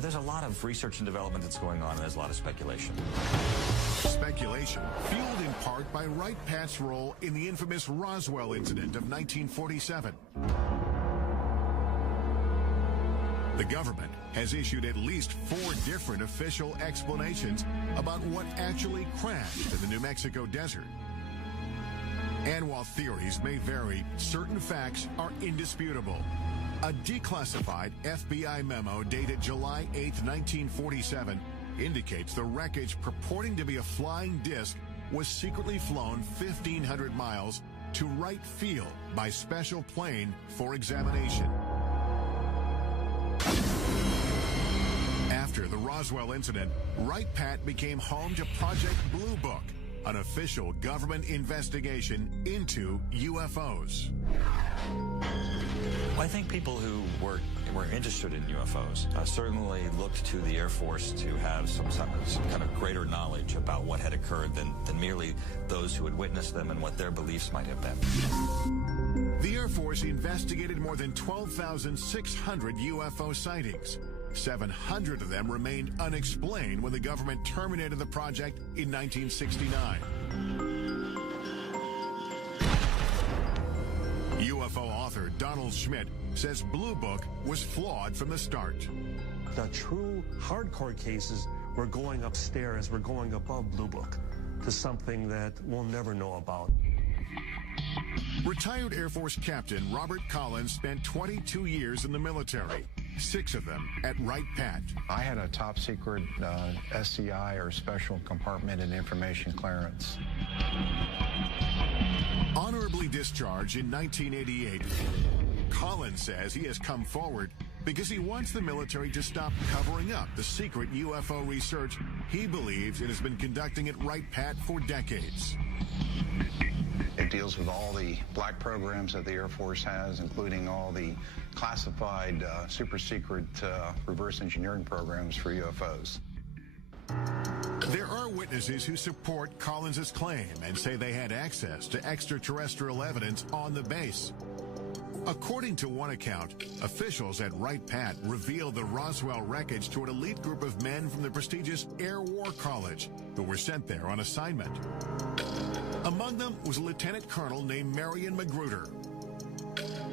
There's a lot of research and development that's going on, and there's a lot of speculation. Speculation fueled in part by Wright-Pat's role in the infamous Roswell incident of 1947. The government has issued at least 4 different official explanations about what actually crashed in the New Mexico desert. And while theories may vary, certain facts are indisputable. A declassified FBI memo dated July 8, 1947, indicates the wreckage purporting to be a flying disc was secretly flown 1,500 miles to Wright Field by special plane for examination. After the Roswell incident, Wright-Pat became home to Project Blue Book, an official government investigation into UFOs. Well, I think people who were interested in UFOs certainly looked to the Air Force to have some kind of greater knowledge about what had occurred than merely those who had witnessed them and what their beliefs might have been. The Air Force investigated more than 12,600 UFO sightings. 700 of them remained unexplained when the government terminated the project in 1969. UFO author Donald Schmidt says Blue Book was flawed from the start. The true hardcore cases were going upstairs, we're going above Blue Book to something that we'll never know about. Retired Air Force Captain Robert Collins spent 22 years in the military, 6 of them at Wright-Pat. I had a top secret SCI, or Special Compartment and Information Clearance. Honorably discharged in 1988, Collins says he has come forward because he wants the military to stop covering up the secret UFO research he believes it has been conducting at Wright-Pat for decades. It deals with all the black programs that the Air Force has, including all the classified, super secret reverse engineering programs for UFOs. There are witnesses who support Collins' claim and say they had access to extraterrestrial evidence on the base. According to one account, officials at Wright-Patt revealed the Roswell wreckage to an elite group of men from the prestigious Air War College who were sent there on assignment. Among them was a lieutenant colonel named Marion Magruder.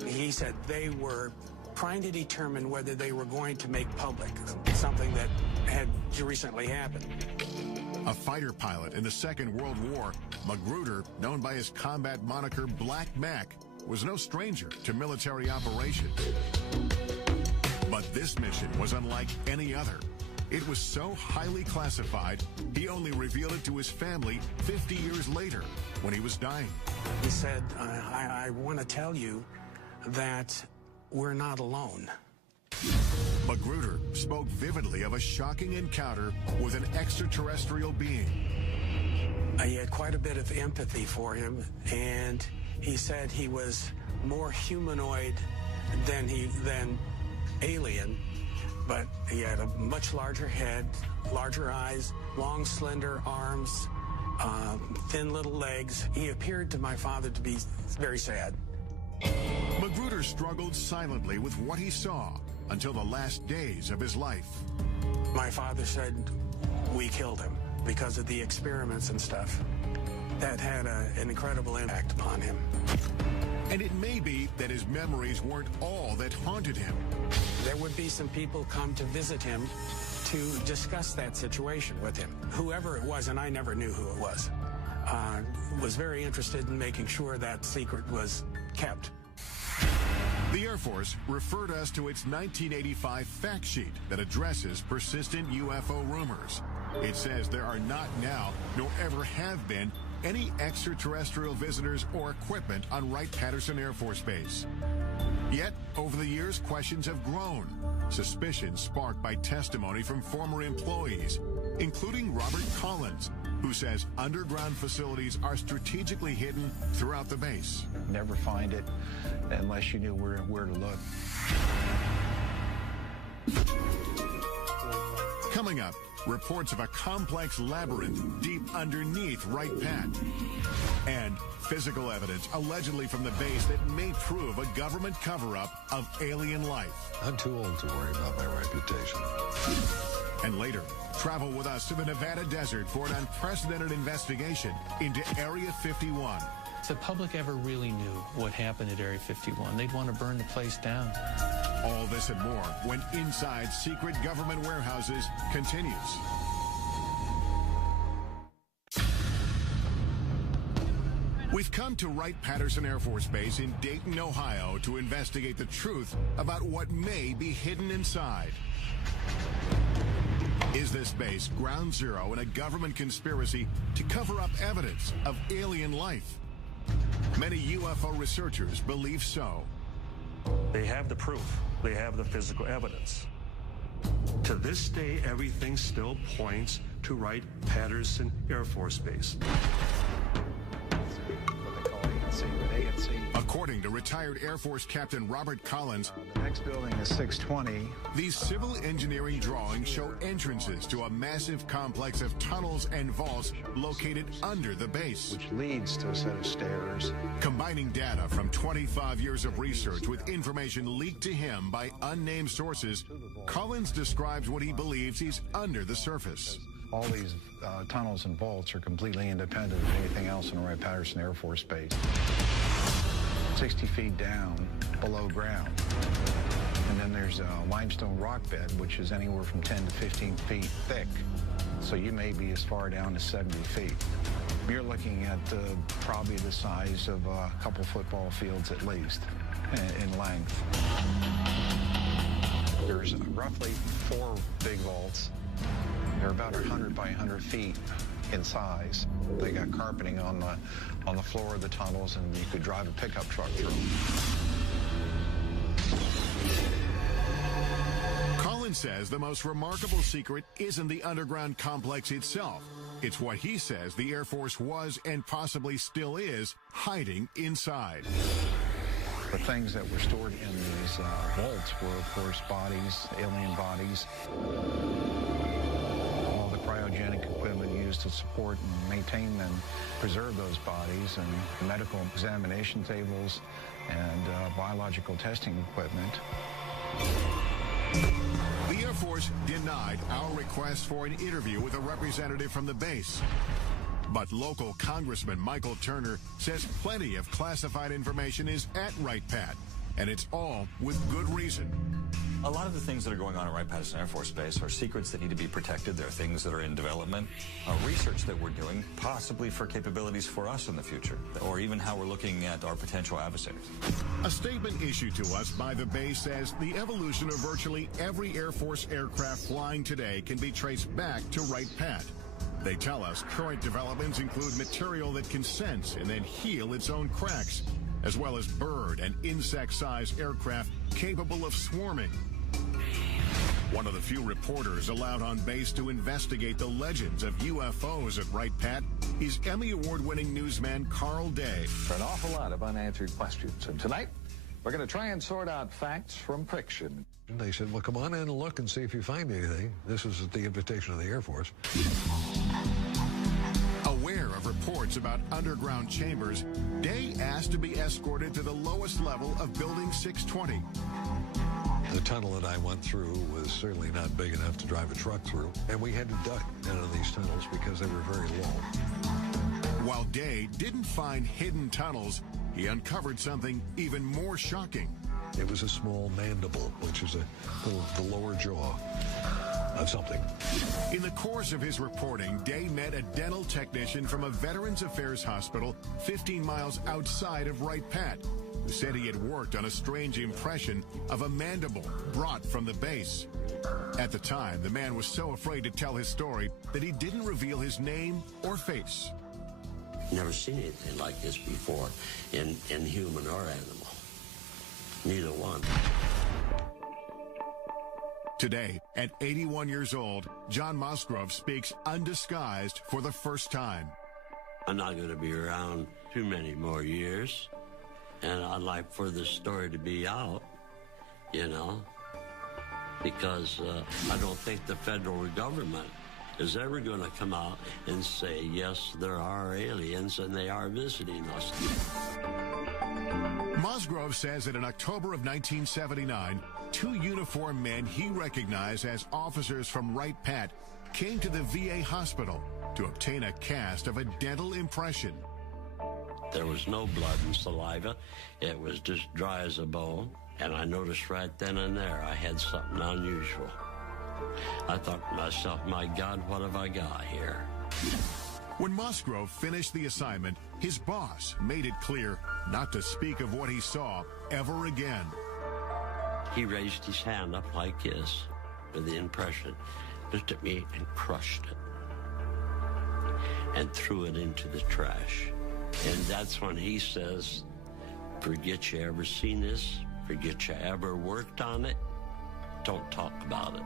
He said they were trying to determine whether they were going to make public something that had recently happened. A fighter pilot in the Second World War, Magruder, known by his combat moniker Black Mac, was no stranger to military operations. But this mission was unlike any other. It was so highly classified, he only revealed it to his family 50 years later when he was dying. He said, I want to tell you that we're not alone. Magruder spoke vividly of a shocking encounter with an extraterrestrial being. He had quite a bit of empathy for him, and he said he was more humanoid than alien, but he had a much larger head, larger eyes, long, slender arms, thin little legs. He appeared to my father to be very sad. Magruder struggled silently with what he saw until the last days of his life. My father said we killed him because of the experiments and stuff. That had an incredible impact upon him. And it may be that his memories weren't all that haunted him. There would be some people come to visit him to discuss that situation with him. Whoever it was, and I never knew who it was very interested in making sure that secret was kept. The Air Force referred us to its 1985 fact sheet that addresses persistent UFO rumors. It says there are not now, nor ever have been, any extraterrestrial visitors or equipment on Wright-Patterson Air Force Base. Yet, over the years, questions have grown, suspicions sparked by testimony from former employees, including Robert Collins, who says underground facilities are strategically hidden throughout the base. Never find it unless you knew where to look. Coming up, reports of a complex labyrinth deep underneath Wright-Patt. And physical evidence allegedly from the base that may prove a government cover-up of alien life. I'm too old to worry about my reputation. And later, travel with us to the Nevada desert for an unprecedented investigation into Area 51. If the public ever really knew what happened at Area 51, they'd want to burn the place down. All this and more when Inside Secret Government Warehouses continues. We've come to Wright-Patterson Air Force Base in Dayton, Ohio to investigate the truth about what may be hidden inside. Is this base ground zero in a government conspiracy to cover up evidence of alien life? Many UFO researchers believe so. They have the proof. They have the physical evidence. To this day, everything still points to Wright-Patterson Air Force Base. According to retired Air Force Captain Robert Collins, the next building is 620. These civil engineering drawings show entrances to a massive complex of tunnels and vaults located under the base, which leads to a set of stairs. Combining data from 25 years of research with information leaked to him by unnamed sources, Collins describes what he believes he's under the surface. All these tunnels and vaults are completely independent of anything else in Wright-Patterson Air Force Base. 60 feet down below ground. And then there's a limestone rock bed, which is anywhere from 10 to 15 feet thick. So you may be as far down as 70 feet. You're looking at probably the size of a couple football fields at least in length. There's roughly 4 big vaults. They're about 100 by 100 feet in size. They got carpeting on the floor of the tunnels, and you could drive a pickup truck through them. Stephen says the most remarkable secret isn't the underground complex itself. It's what he says the Air Force was and possibly still is hiding inside. The things that were stored in these vaults were, of course, bodies, alien bodies. All the cryogenic equipment used to support and maintain and preserve those bodies, and medical examination tables and biological testing equipment. The Air Force denied our request for an interview with a representative from the base. But local Congressman Michael Turner says plenty of classified information is at Wright-Patt, and it's all with good reason. A lot of the things that are going on at Wright-Patterson Air Force Base are secrets that need to be protected. There are things that are in development, research that we're doing, possibly for capabilities for us in the future, or even how we're looking at our potential adversaries. A statement issued to us by the base says the evolution of virtually every Air Force aircraft flying today can be traced back to Wright-Patt. They tell us current developments include material that can sense and then heal its own cracks, as well as bird and insect-sized aircraft capable of swarming. One of the few reporters allowed on base to investigate the legends of UFOs at Wright-Patt is Emmy Award-winning newsman Carl Day. For an awful lot of unanswered questions. And tonight, we're going to try and sort out facts from fiction. They said, well, come on in and look and see if you find anything. This was at the invitation of the Air Force. Aware of reports about underground chambers, Day asked to be escorted to the lowest level of Building 620. The tunnel that I went through was certainly not big enough to drive a truck through, and we had to duck out of these tunnels because they were very low. While Day didn't find hidden tunnels, he uncovered something even more shocking. It was a small mandible, which is the lower jaw of something. In the course of his reporting, Day met a dental technician from a Veterans Affairs hospital 15 miles outside of Wright-Patt, who said he had worked on a strange impression of a mandible brought from the base. At the time, the man was so afraid to tell his story that he didn't reveal his name or face. Never seen anything like this before in human or animal. Neither one. Today, at 81 years old, John Musgrove speaks undisguised for the first time. I'm not going to be around too many more years, and I'd like for this story to be out, you know, because I don't think the federal government is ever going to come out and say, yes, there are aliens and they are visiting us. Musgrove says that in October of 1979, two uniformed men he recognized as officers from Wright-Patt came to the VA hospital to obtain a cast of a dental impression. There was no blood and saliva. It was just dry as a bone. And I noticed right then and there I had something unusual. I thought to myself, my God, what have I got here? When Musgrove finished the assignment, his boss made it clear not to speak of what he saw ever again. He raised his hand up like this with the impression, looked at me and crushed it and threw it into the trash. And that's when he says, forget you ever seen this, forget you ever worked on it, don't talk about it.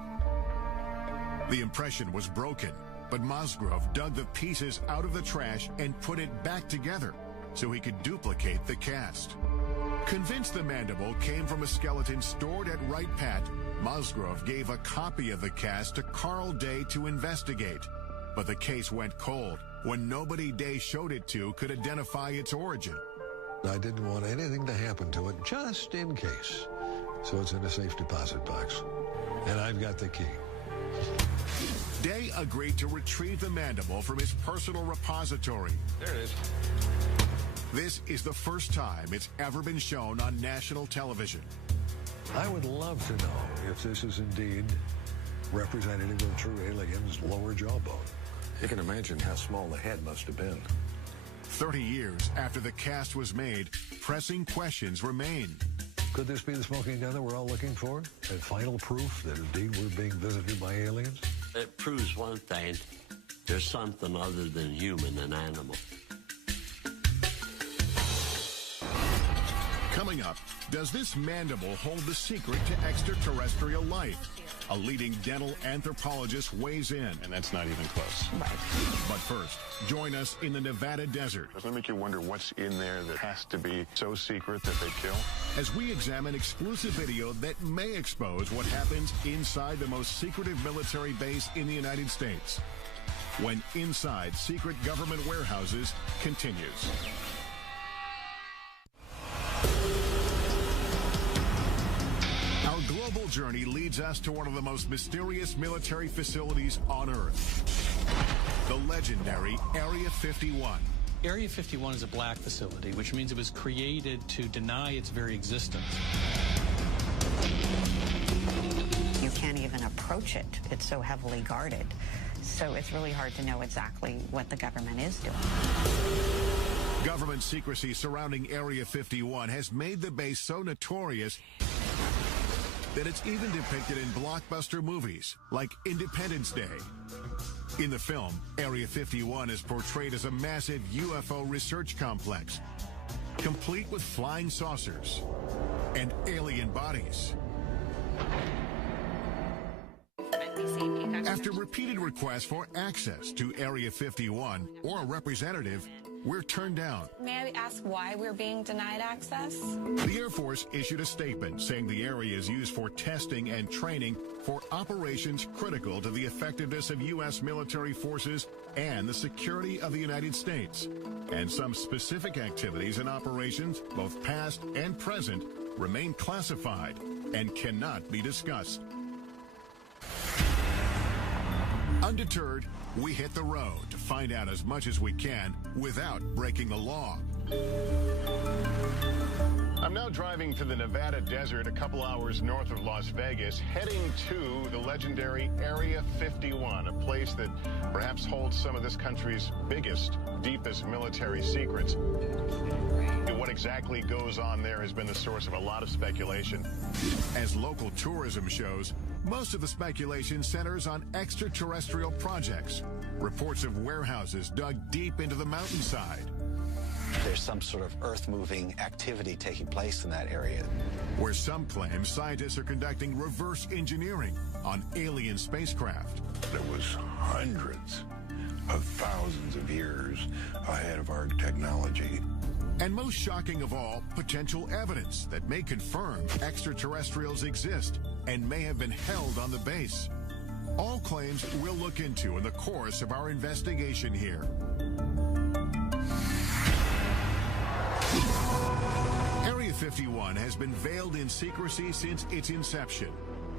The impression was broken, but Musgrove dug the pieces out of the trash and put it back together so he could duplicate the cast. Convinced the mandible came from a skeleton stored at Wright-Patt, Musgrove gave a copy of the cast to Carl Day to investigate. But the case went cold when nobody Day showed it to could identify its origin. I didn't want anything to happen to it, just in case. So it's in a safe deposit box. And I've got the key. Day agreed to retrieve the mandible from his personal repository. There it is. This is the first time it's ever been shown on national television. I would love to know if this is indeed representative of true aliens' lower jawbone. You can imagine how small the head must have been. 30 years after the cast was made, pressing questions remain. Could this be the smoking gun that we're all looking for? And final proof that indeed we're being visited by aliens? It proves one thing. There's something other than human and animal. Coming Coming up, does this mandible hold the secret to extraterrestrial life? A leading dental anthropologist weighs in. And that's not even close. Right. But first, join us in the Nevada desert. Doesn't it make you wonder what's in there that has to be so secret that they kill? As we examine exclusive video that may expose what happens inside the most secretive military base in the United States. When Inside Secret Government Warehouses continues. Our global journey leads us to one of the most mysterious military facilities on Earth. The legendary Area 51. Area 51 is a black facility, which means it was created to deny its very existence. You can't even approach it. It's so heavily guarded. So it's really hard to know exactly what the government is doing. Government secrecy surrounding Area 51 has made the base so notorious that it's even depicted in blockbuster movies like Independence Day. In the film, Area 51 is portrayed as a massive UFO research complex, complete with flying saucers and alien bodies. After repeated requests for access to Area 51 or a representative, we're turned down. May I ask why we're being denied access? The Air Force issued a statement saying the area is used for testing and training for operations critical to the effectiveness of U.S. military forces and the security of the United States. And some specific activities and operations, both past and present, remain classified and cannot be discussed. Undeterred, we hit the road to find out as much as we can without breaking the law. I'm now driving to the Nevada desert a couple hours north of Las Vegas, heading to the legendary Area 51, a place that perhaps holds some of this country's biggest, deepest military secrets. What exactly goes on there has been the source of a lot of speculation. As local tourism shows, most of the speculation centers on extraterrestrial projects, reports of warehouses dug deep into the mountainside. There's some sort of earth-moving activity taking place in that area. Where some claim scientists are conducting reverse engineering on alien spacecraft. It was hundreds of thousands of years ahead of our technology. And most shocking of all, potential evidence that may confirm extraterrestrials exist and may have been held on the base. All claims we'll look into in the course of our investigation here. Area 51 has been veiled in secrecy since its inception.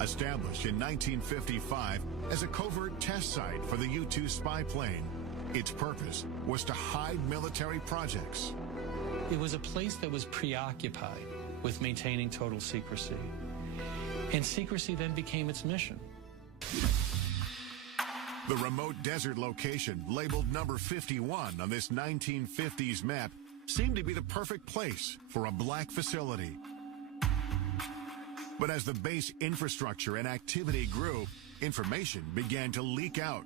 Established in 1955 as a covert test site for the U-2 spy plane, its purpose was to hide military projects. It was a place that was preoccupied with maintaining total secrecy. And secrecy then became its mission. The remote desert location, labeled number 51 on this 1950s map, seemed to be the perfect place for a black facility. But as the base infrastructure and activity grew, information began to leak out.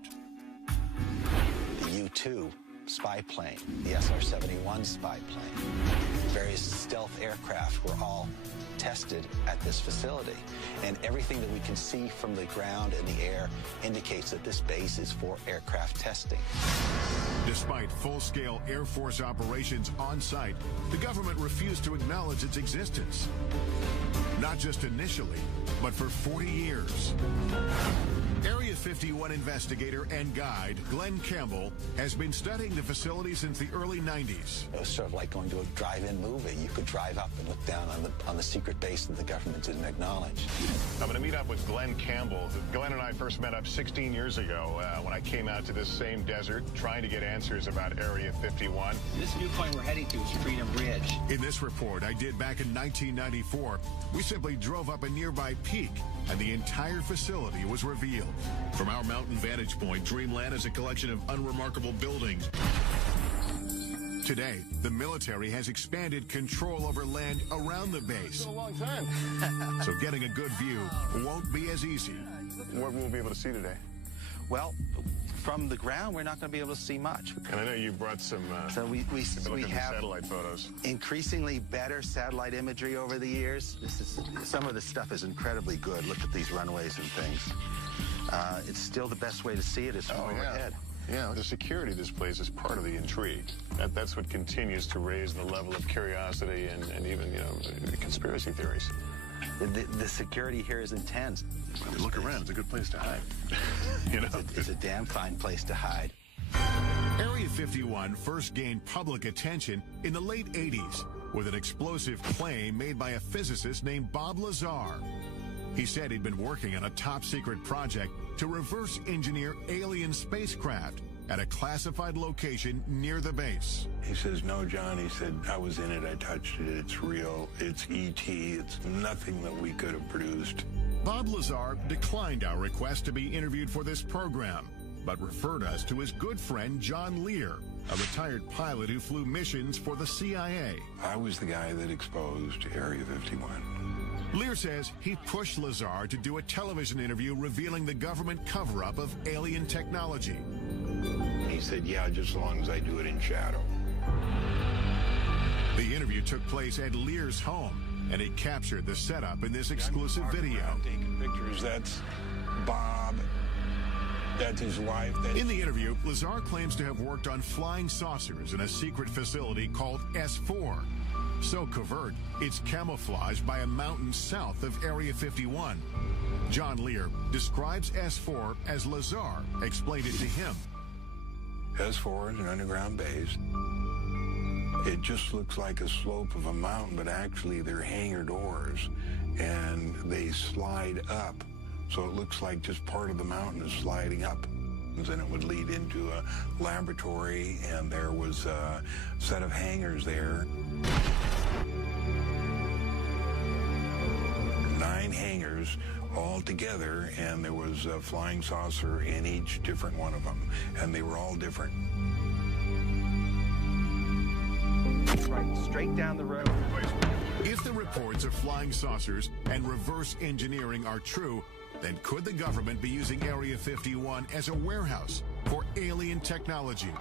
The U-2 spy plane, the SR-71 spy plane, various stealth aircraft were all tested at this facility. And everything that we can see from the ground and the air indicates that this base is for aircraft testing. Despite full-scale Air Force operations on site, the government refused to acknowledge its existence. Not just initially, but for 40 years. Area 51 investigator and guide Glenn Campbell has been studying the facility since the early 90s. It was sort of like going to a drive-in movie. You could drive up and look down on the secret base that the government didn't acknowledge. I'm going to meet up with Glenn Campbell. Glenn and I first met up 16 years ago when I came out to this same desert trying to get answers about Area 51. This new point we're heading to is Freedom Bridge. In this report I did back in 1994, we simply drove up a nearby peak and the entire facility was revealed. From our mountain vantage point, Dreamland is a collection of unremarkable buildings. Today, the military has expanded control over land around the base. It's been a long time. So getting a good view won't be as easy. What will we be able to see today? Well, from the ground, we're not going to be able to see much. And I know you brought some so we have satellite photos. Increasingly better satellite imagery over the years. Some of this stuff is incredibly good. Look at these runways and things. It's still the best way to see it is from overhead. Yeah, the security of this place is part of the intrigue. That's what continues to raise the level of curiosity and even, conspiracy theories. The security here is intense. Look around. It's a good place to hide. It's a damn fine place to hide. Area 51 first gained public attention in the late 80s with an explosive claim made by a physicist named Bob Lazar. He said he'd been working on a top-secret project to reverse engineer alien spacecraft at a classified location near the base. He says, no, John. He said, I was in it. I touched it. It's real. It's E.T. It's nothing that we could have produced. Bob Lazar declined our request to be interviewed for this program, but referred us to his good friend John Lear, a retired pilot who flew missions for the CIA. I was the guy that exposed Area 51. Lear says he pushed Lazar to do a television interview revealing the government cover-up of alien technology. He said, yeah, just as long as I do it in shadow. The interview took place at Lear's home, and he captured the setup in this exclusive video. Taking pictures. That's Bob. That's his wife. In the interview, Lazar claims to have worked on flying saucers in a secret facility called S4. So covert, it's camouflaged by a mountain south of Area 51. John Lear describes S4 as Lazar explained it to him. S4 is an underground base. It just looks like a slope of a mountain, but actually they're hangar doors, and they slide up. So it looks like just part of the mountain is sliding up. And it would lead into a laboratory, and there was a set of hangars there. 9 hangars all together, and there was a flying saucer in each different one of them, and they were all different. Right, straight down the road. If the reports of flying saucers and reverse engineering are true, then could the government be using Area 51 as a warehouse for alien technology?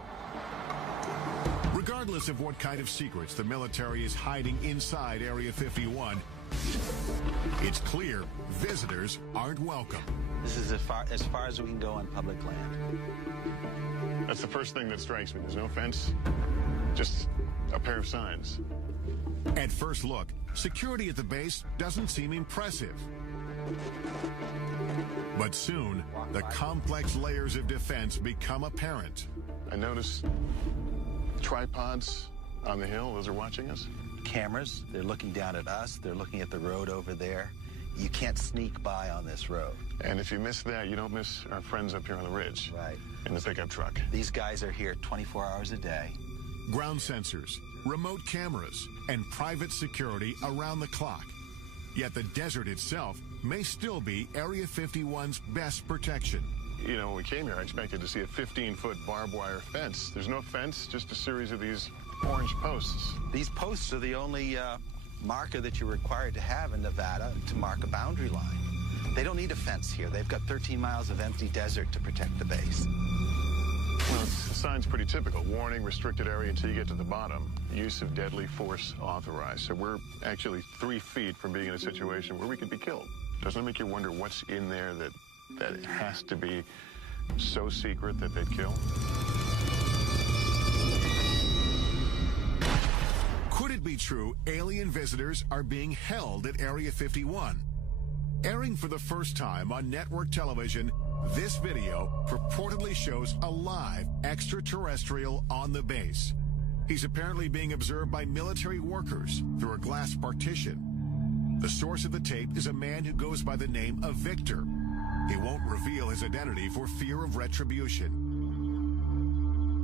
Regardless of what kind of secrets the military is hiding inside Area 51, it's clear visitors aren't welcome. This is as far as we can go on public land. That's the first thing that strikes me. There's no fence, just a pair of signs. At first look, security at the base doesn't seem impressive. But soon, the complex layers of defense become apparent. I noticed tripods on the hill. Those are watching us. Cameras, they're looking down at us. They're looking at the road over there. You can't sneak by on this road. And if you miss that, you don't miss our friends up here on the ridge. Right. In the pickup truck. These guys are here 24 hours a day. Ground sensors, remote cameras, and private security around the clock. Yet the desert itself may still be Area 51's best protection. You know, when we came here, I expected to see a 15-foot barbed wire fence. There's no fence, just a series of these orange posts. These posts are the only marker that you're required to have in Nevada to mark a boundary line. They don't need a fence here. They've got 13 miles of empty desert to protect the base. Well, the sign's pretty typical. Warning, restricted area until you get to the bottom. Use of deadly force authorized. So we're actually 3 feet from being in a situation where we could be killed. Doesn't it make you wonder what's in there that has to be so secret that they'd kill? Could it be true alien visitors are being held at Area 51? Airing for the first time on network television, this video purportedly shows a live extraterrestrial on the base. He's apparently being observed by military workers through a glass partition. The source of the tape is a man who goes by the name of Victor. He won't reveal his identity for fear of retribution.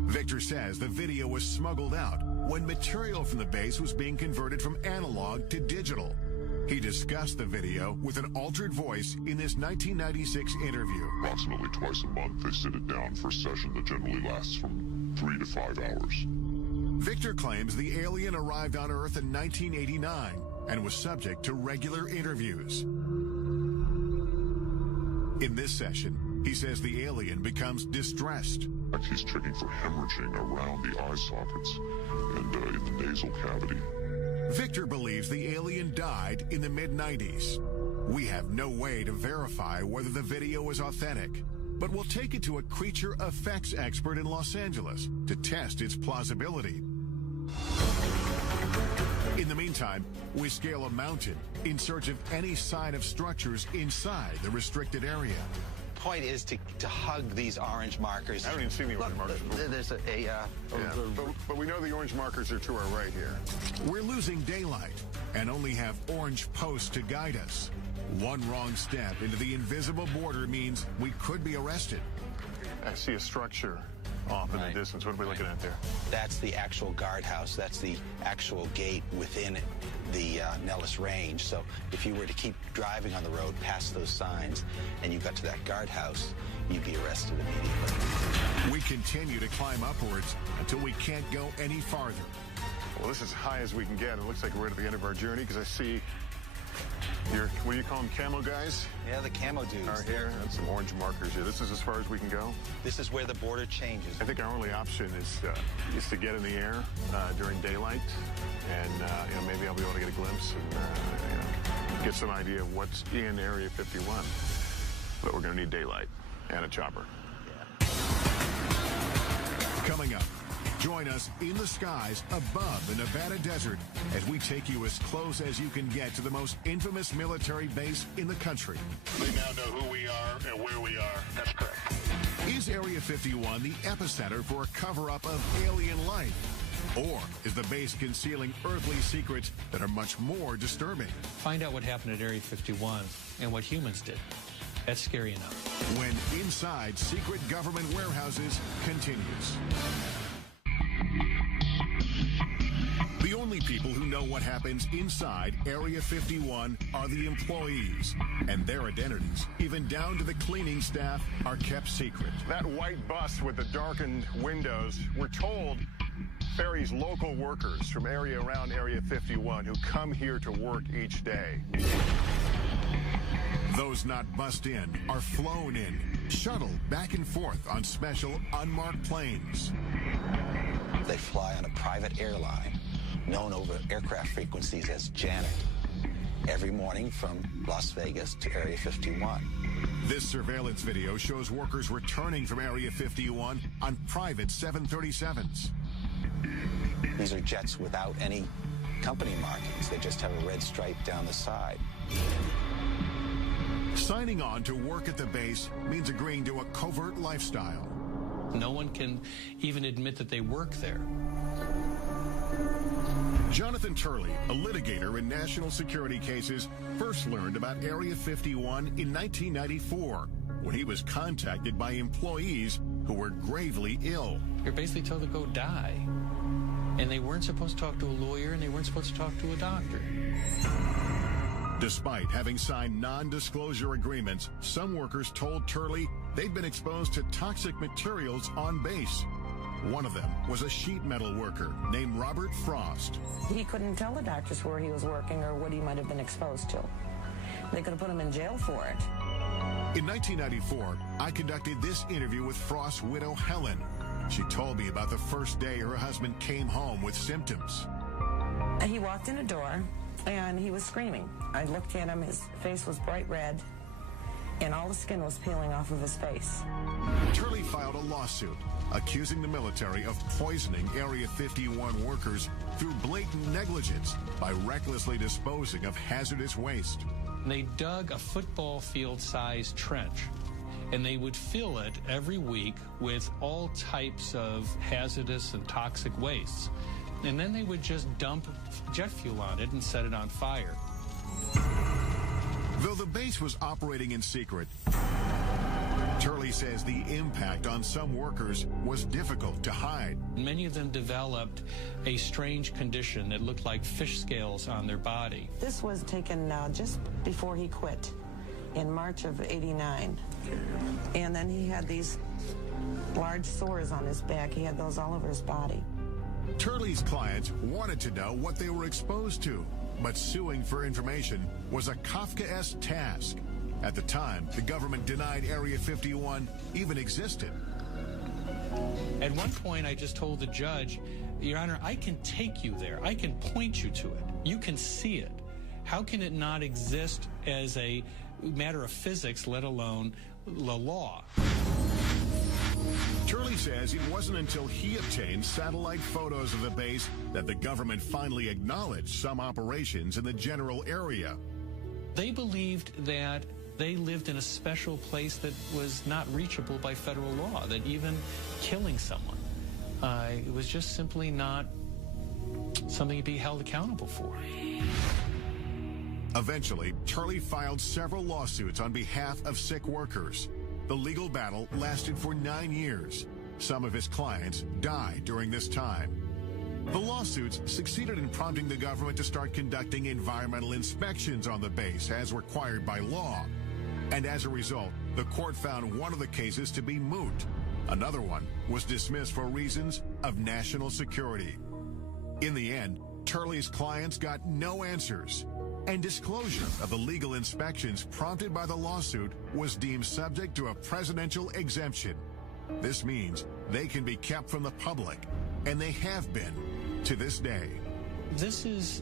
Victor says the video was smuggled out when material from the base was being converted from analog to digital. He discussed the video with an altered voice in this 1996 interview. Approximately twice a month, they sit it down for a session that generally lasts from 3 to 5 hours. Victor claims the alien arrived on Earth in 1989 and was subject to regular interviews. In this session, He says the alien becomes distressed. He's checking for hemorrhaging around the eye sockets and in the nasal cavity. Victor believes the alien died in the mid-90s. We have no way to verify whether the video is authentic, but we'll take it to a creature effects expert in Los Angeles to test its plausibility. In the meantime, we scale a mountain in search of any sign of structures inside the restricted area. Point is to hug these orange markers. I don't even see the orange markers. There's but we know the orange markers are to our right here. We're losing daylight and only have orange posts to guide us. One wrong step into the invisible border means we could be arrested. I see a structure off in the distance. What are we looking at there? That's the actual guardhouse. That's the actual gate within the Nellis Range. So if you were to keep driving on the road past those signs and you got to that guardhouse, you'd be arrested immediately. We continue to climb upwards until we can't go any farther. Well, this is as high as we can get. It looks like we're at the end of our journey because I see what do you call them, camo guys? Yeah, the camo dudes. Are here, and some orange markers here. This is as far as we can go? This is where the border changes. I think our only option is to get in the air during daylight, and maybe I'll be able to get a glimpse and get some idea of what's in Area 51. But we're going to need daylight and a chopper. Yeah. Coming up, join us in the skies above the Nevada desert as we take you as close as you can get to the most infamous military base in the country. We now know who we are and where we are. That's correct. Is Area 51 the epicenter for a cover-up of alien life? Or is the base concealing earthly secrets that are much more disturbing? Find out what happened at Area 51 and what humans did. That's scary enough. When Inside Secret Government Warehouses continues. The only people who know what happens inside Area 51 are the employees, and their identities, even down to the cleaning staff, are kept secret. That white bus with the darkened windows, we're told, ferries local workers from around Area 51 who come here to work each day. Those not bussed in are flown in, shuttled back and forth on special unmarked planes. They fly on a private airline known over aircraft frequencies as Janet every morning from Las Vegas to Area 51. This surveillance video shows workers returning from Area 51 on private 737s. These are jets without any company markings. They just have a red stripe down the side. Signing on to work at the base means agreeing to a covert lifestyle. No one can even admit that they work there. Jonathan Turley, a litigator in national security cases, first learned about Area 51 in 1994 when he was contacted by employees who were gravely ill. You're basically told to go die. And they weren't supposed to talk to a lawyer, and they weren't supposed to talk to a doctor. Despite having signed non-disclosure agreements, some workers told Turley they'd been exposed to toxic materials on base. One of them was a sheet metal worker named Robert Frost. He couldn't tell the doctors where he was working or what he might have been exposed to. They could have put him in jail for it. In 1994, I conducted this interview with Frost's widow, Helen. She told me about the first day her husband came home with symptoms. He walked in a door, and he was screaming. I looked at him. His face was bright red, and all the skin was peeling off of his face. Turley filed a lawsuit accusing the military of poisoning Area 51 workers through blatant negligence by recklessly disposing of hazardous waste. They dug a football field-sized trench, and they would fill it every week with all types of hazardous and toxic wastes. And then they would just dump jet fuel on it and set it on fire. Though the base was operating in secret, Turley says the impact on some workers was difficult to hide. Many of them developed a strange condition that looked like fish scales on their body. This was taken just before he quit in March of '89. And then he had these large sores on his back. He had those all over his body. Turley's clients wanted to know what they were exposed to, but suing for information was a Kafkaesque task. At the time, the government denied Area 51 even existed. At one point, I just told the judge, Your Honor, I can take you there. I can point you to it. You can see it. How can it not exist as a matter of physics, let alone the law? Turley says it wasn't until he obtained satellite photos of the base that the government finally acknowledged some operations in the general area. They believed that they lived in a special place that was not reachable by federal law, that even killing someone, it was just simply not something to be held accountable for. Eventually, Turley filed several lawsuits on behalf of sick workers. The legal battle lasted for 9 years. Some of his clients died during this time. The lawsuits succeeded in prompting the government to start conducting environmental inspections on the base as required by law. And as a result, the court found one of the cases to be moot. Another one was dismissed for reasons of national security. In the end, Turley's clients got no answers, and disclosure of the legal inspections prompted by the lawsuit was deemed subject to a presidential exemption. This means they can be kept from the public, and they have been to this day. This is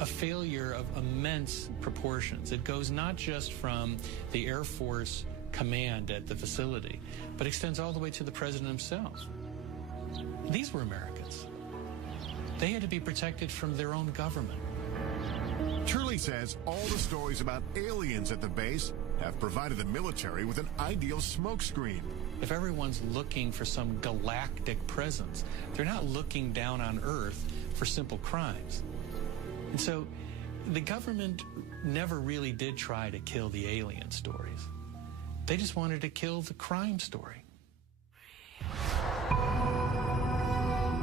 a failure of immense proportions. It goes not just from the Air Force command at the facility, but extends all the way to the president himself. These were Americans. They had to be protected from their own government. Turley says all the stories about aliens at the base have provided the military with an ideal smokescreen. If everyone's looking for some galactic presence, they're not looking down on Earth for simple crimes. And so the government never really did try to kill the alien stories. They just wanted to kill the crime story.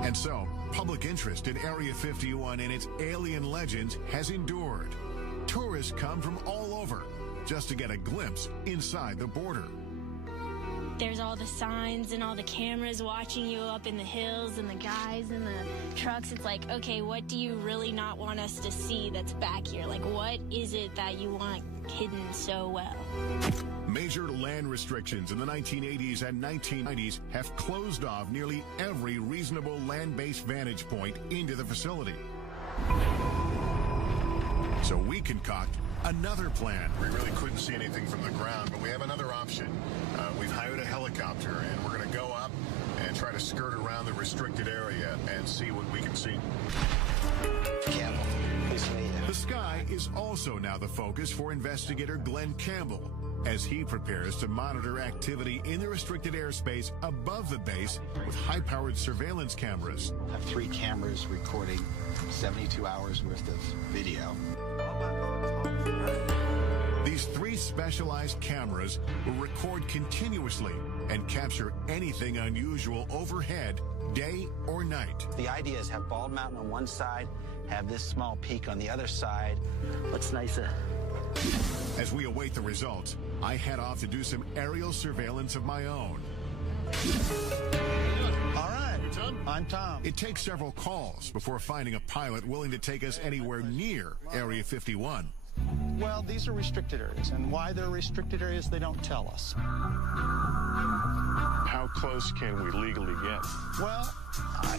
And so, public interest in Area 51 and its alien legends has endured. Tourists come from all over just to get a glimpse inside the border. There's all the signs and all the cameras watching you up in the hills and the guys in the trucks. It's like, okay, what do you really not want us to see that's back here? Like, what is it that you want hidden so well? Major land restrictions in the 1980s and 1990s have closed off nearly every reasonable land-based vantage point into the facility. So we concoct another plan. We really couldn't see anything from the ground, but we have another option. We've hired a helicopter, and we're going to go up and try to skirt around the restricted area and see what we can see. Campbell, please meet you. The sky is also now the focus for investigator Glenn Campbell, as he prepares to monitor activity in the restricted airspace above the base with high-powered surveillance cameras. I have 3 cameras recording 72 hours worth of video. These 3 specialized cameras will record continuously and capture anything unusual overhead, day or night. The idea is have Bald Mountain on one side, have this small peak on the other side. What's nicer? As we await the results, I head off to do some aerial surveillance of my own. All right, I'm Tom. It takes several calls before finding a pilot willing to take us anywhere near Area 51. Well, these are restricted areas, and why they're restricted areas, they don't tell us. How close can we legally get? Well,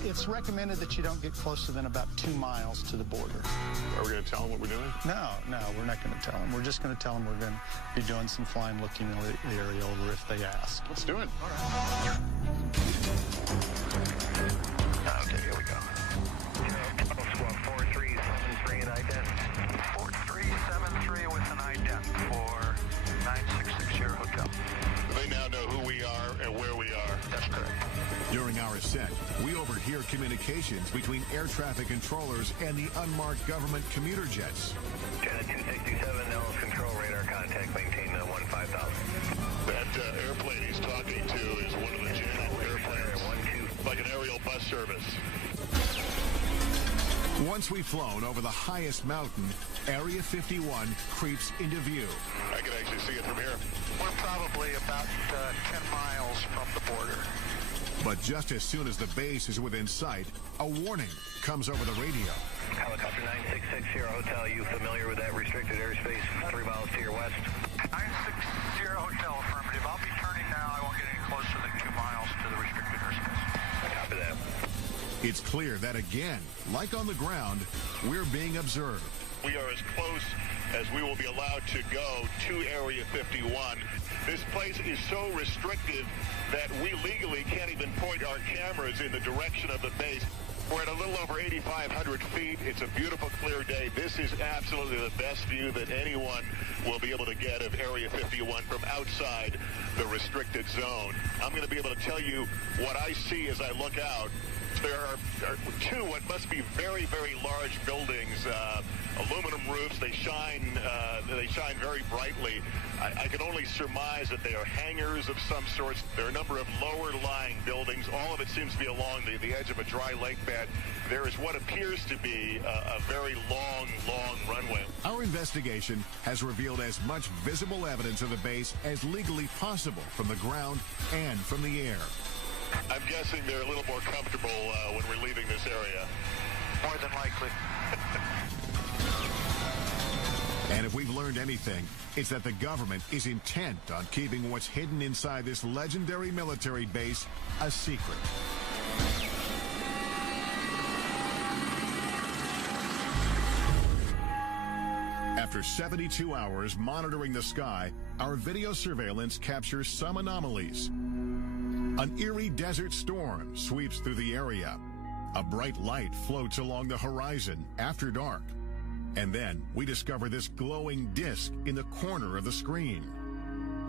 it's recommended that you don't get closer than about 2 miles to the border. Are we going to tell them what we're doing? No, we're not going to tell them. We're just going to tell them we're going to be doing some flying, looking the area over if they ask. Let's do it. All right. Okay, here we go. Squad 4373 and ident. 4373 with an ident for 9660 Hotel. They now know who we are and where we are. That's correct. During our ascent, we overhear communications between air traffic controllers and the unmarked government commuter jets. Janet 267, Nellis control radar contact, maintain 15,000. That airplane he's talking to is one of the Janet airplanes, like an aerial bus service. Once we've flown over the highest mountain, Area 51 creeps into view. I can actually see it from here. We're probably about 10 miles from the border. But just as soon as the base is within sight, a warning comes over the radio. Helicopter 9660 Hotel, you familiar with that restricted airspace 3 miles to your west? 9660 It's clear that again, like on the ground, we're being observed. We are as close as we will be allowed to go to Area 51. This place is so restrictive that we legally can't even point our cameras in the direction of the base. We're at a little over 8,500 feet. It's a beautiful, clear day. This is absolutely the best view that anyone will be able to get of Area 51 from outside the restricted zone. I'm going to be able to tell you what I see as I look out. There are two what must be very, very large buildings, aluminum roofs. They shine very brightly. I can only surmise that they are hangars of some sorts. There are a number of lower-lying buildings. All of it seems to be along the edge of a dry lake bed. There is what appears to be a very long runway. Our investigation has revealed as much visible evidence of the base as legally possible from the ground and from the air. I'm guessing they're a little more comfortable when we're leaving this area. More than likely. And if we've learned anything, it's that the government is intent on keeping what's hidden inside this legendary military base a secret. After 72 hours monitoring the sky, our video surveillance captures some anomalies. An eerie desert storm sweeps through the area. A bright light floats along the horizon after dark. And then we discover this glowing disc in the corner of the screen.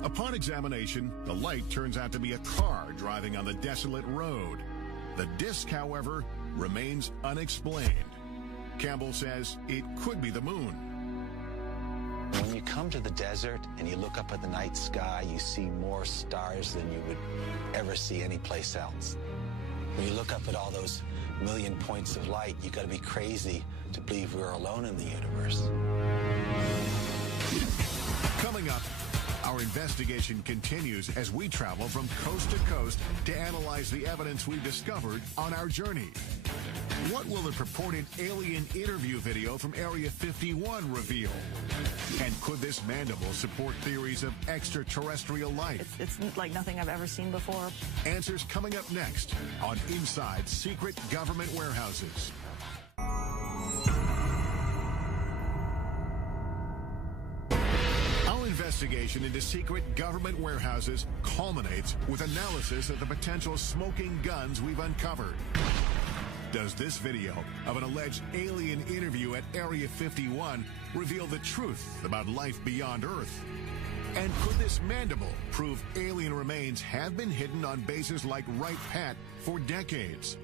Upon examination, the light turns out to be a car driving on the desolate road. The disc, however, remains unexplained. Campbell says it could be the moon. When you come to the desert and you look up at the night sky, you see more stars than you would ever see anyplace else. When you look up at all those million points of light, you got to be crazy to believe we're alone in the universe. Coming up, our investigation continues as we travel from coast to coast to analyze the evidence we've discovered on our journey. What will the purported alien interview video from Area 51 reveal? And could this mandible support theories of extraterrestrial life? It's like nothing I've ever seen before. Answers coming up next on Inside Secret Government Warehouses. Our investigation into secret government warehouses culminates with analysis of the potential smoking guns we've uncovered. Does this video of an alleged alien interview at Area 51 reveal the truth about life beyond Earth? And could this mandible prove alien remains have been hidden on bases like Wright Pat for decades?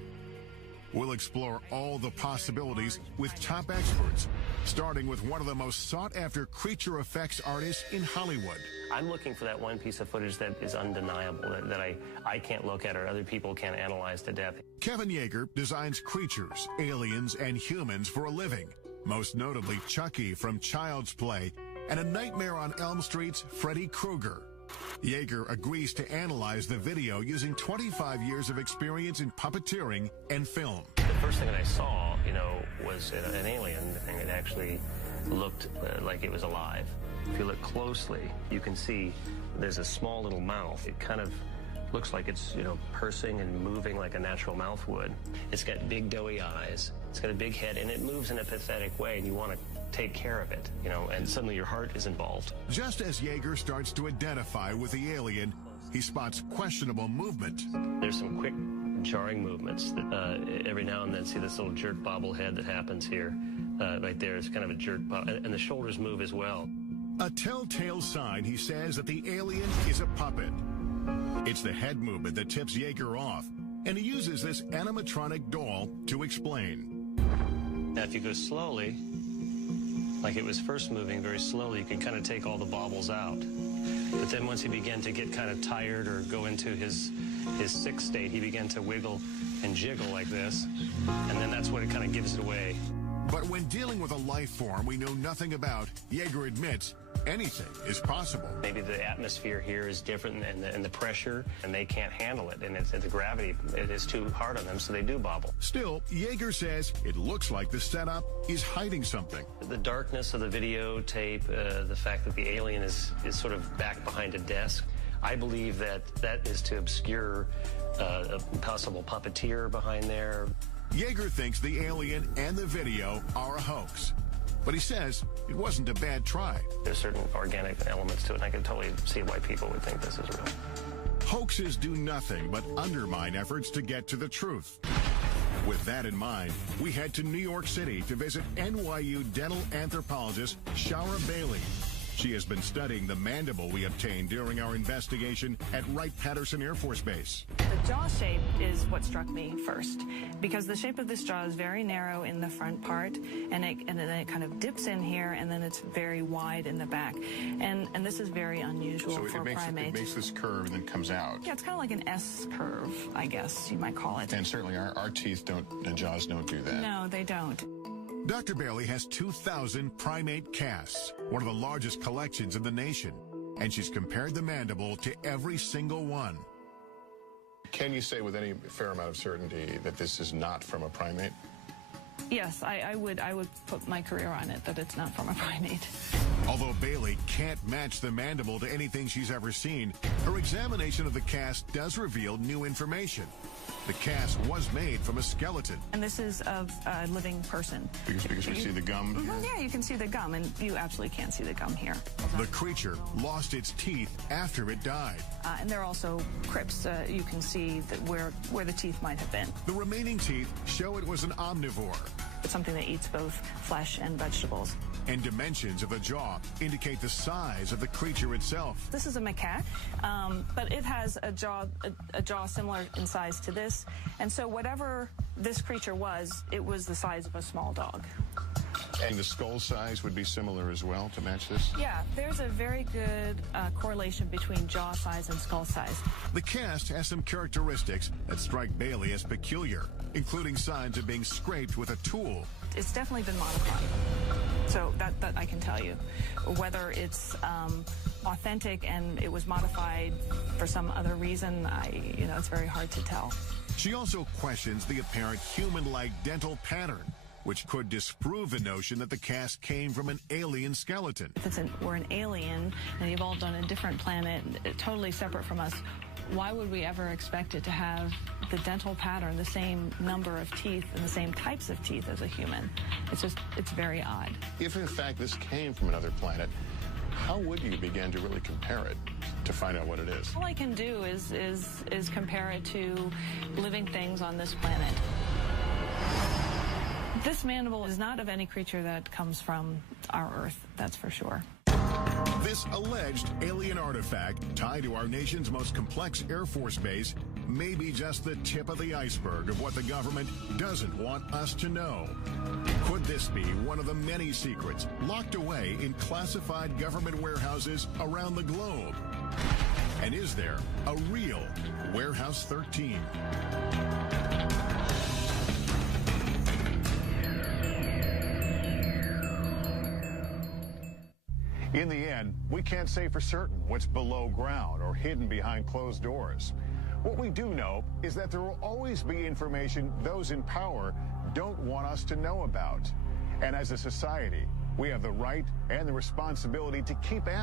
We'll explore all the possibilities with top experts, starting with one of the most sought-after creature effects artists in Hollywood. I'm looking for that one piece of footage that is undeniable, that I can't look at or other people can't analyze to death. Kevin Yeager designs creatures, aliens, and humans for a living, most notably Chucky from Child's Play and A Nightmare on Elm Street's Freddy Krueger. Yeager agrees to analyze the video using 25 years of experience in puppeteering and film. The first thing that I saw, was an alien, and it actually looked like it was alive. If you look closely, you can see there's a small little mouth. It kind of looks like it's, pursing and moving like a natural mouth would. It's got big doughy eyes. It's got a big head, and it moves in a pathetic way, and you want to take care of it, and suddenly your heart is involved. Just as Yeager starts to identify with the alien, he spots questionable movement. There's some quick, jarring movements that every now and then see this little jerk bobblehead that happens here. Right there is kind of a jerk bob, and the shoulders move as well. A telltale sign, he says, that the alien is a puppet. It's the head movement that tips Yeager off, and he uses this animatronic doll to explain. Now, if you go slowly, like it was first moving very slowly, you can kind of take all the bobbles out. But then once he began to get kind of tired or go into his sick state, he began to wiggle and jiggle like this, and then that's what it kind of gives it away. But when dealing with a life form we know nothing about, Yeager admits anything is possible. Maybe the atmosphere here is different and the pressure, and they can't handle it, and the gravity, it is too hard on them, so they do bobble. Still, Yeager says it looks like the setup is hiding something. The darkness of the videotape, the fact that the alien is sort of back behind a desk, I believe that is to obscure a possible puppeteer behind there. Yeager thinks the alien and the video are a hoax. But he says it wasn't a bad try. There's certain organic elements to it, and I can totally see why people would think this is real. Hoaxes do nothing but undermine efforts to get to the truth. With that in mind, we head to New York City to visit NYU dental anthropologist Shara Bailey. She has been studying the mandible we obtained during our investigation at Wright-Patterson Air Force Base. The jaw shape is what struck me first, because the shape of this jaw is very narrow in the front part, and then it kind of dips in here, and then it's very wide in the back. And this is very unusual for a primate. It makes this curve and then comes out. Yeah, it's kind of like an S curve, I guess you might call it. And certainly our teeth and jaws don't do that. No, they don't. Dr. Bailey has 2,000 primate casts, one of the largest collections in the nation, and she's compared the mandible to every single one. Can you say with any fair amount of certainty that this is not from a primate? Yes, I would put my career on it that it's not from a primate. Although Bailey can't match the mandible to anything she's ever seen, her examination of the cast does reveal new information. The cast was made from a skeleton. And this is of a living person. Because we see the gum here? Yeah, you can see the gum, and you absolutely can't see the gum here. The creature lost its teeth after it died. And there are also crypts. You can see that where the teeth might have been. The remaining teeth show it was an omnivore. It's something that eats both flesh and vegetables. And dimensions of the jaw indicate the size of the creature itself. This is a macaque, but it has a jaw similar in size to this. And so whatever this creature was, it was the size of a small dog. And the skull size would be similar as well to match this? Yeah, there's a very good correlation between jaw size and skull size. The cast has some characteristics that strike Bailey as peculiar, including signs of being scraped with a tool. It's definitely been modified. So that I can tell you. Whether it's authentic and it was modified for some other reason, it's very hard to tell. She also questions the apparent human-like dental pattern, which could disprove the notion that the cast came from an alien skeleton. If we're an alien and evolved on a different planet, totally separate from us, why would we ever expect it to have the dental pattern, the same number of teeth and the same types of teeth as a human? It's very odd. If in fact this came from another planet, how would you begin to really compare it to find out what it is? All I can do is compare it to living things on this planet. This mandible is not of any creature that comes from our Earth, that's for sure. This alleged alien artifact tied to our nation's most complex Air Force base may be just the tip of the iceberg of what the government doesn't want us to know. Could this be one of the many secrets locked away in classified government warehouses around the globe? And is there a real Warehouse 13? In the end, we can't say for certain what's below ground or hidden behind closed doors. What we do know is that there will always be information those in power don't want us to know about. And as a society, we have the right and the responsibility to keep asking.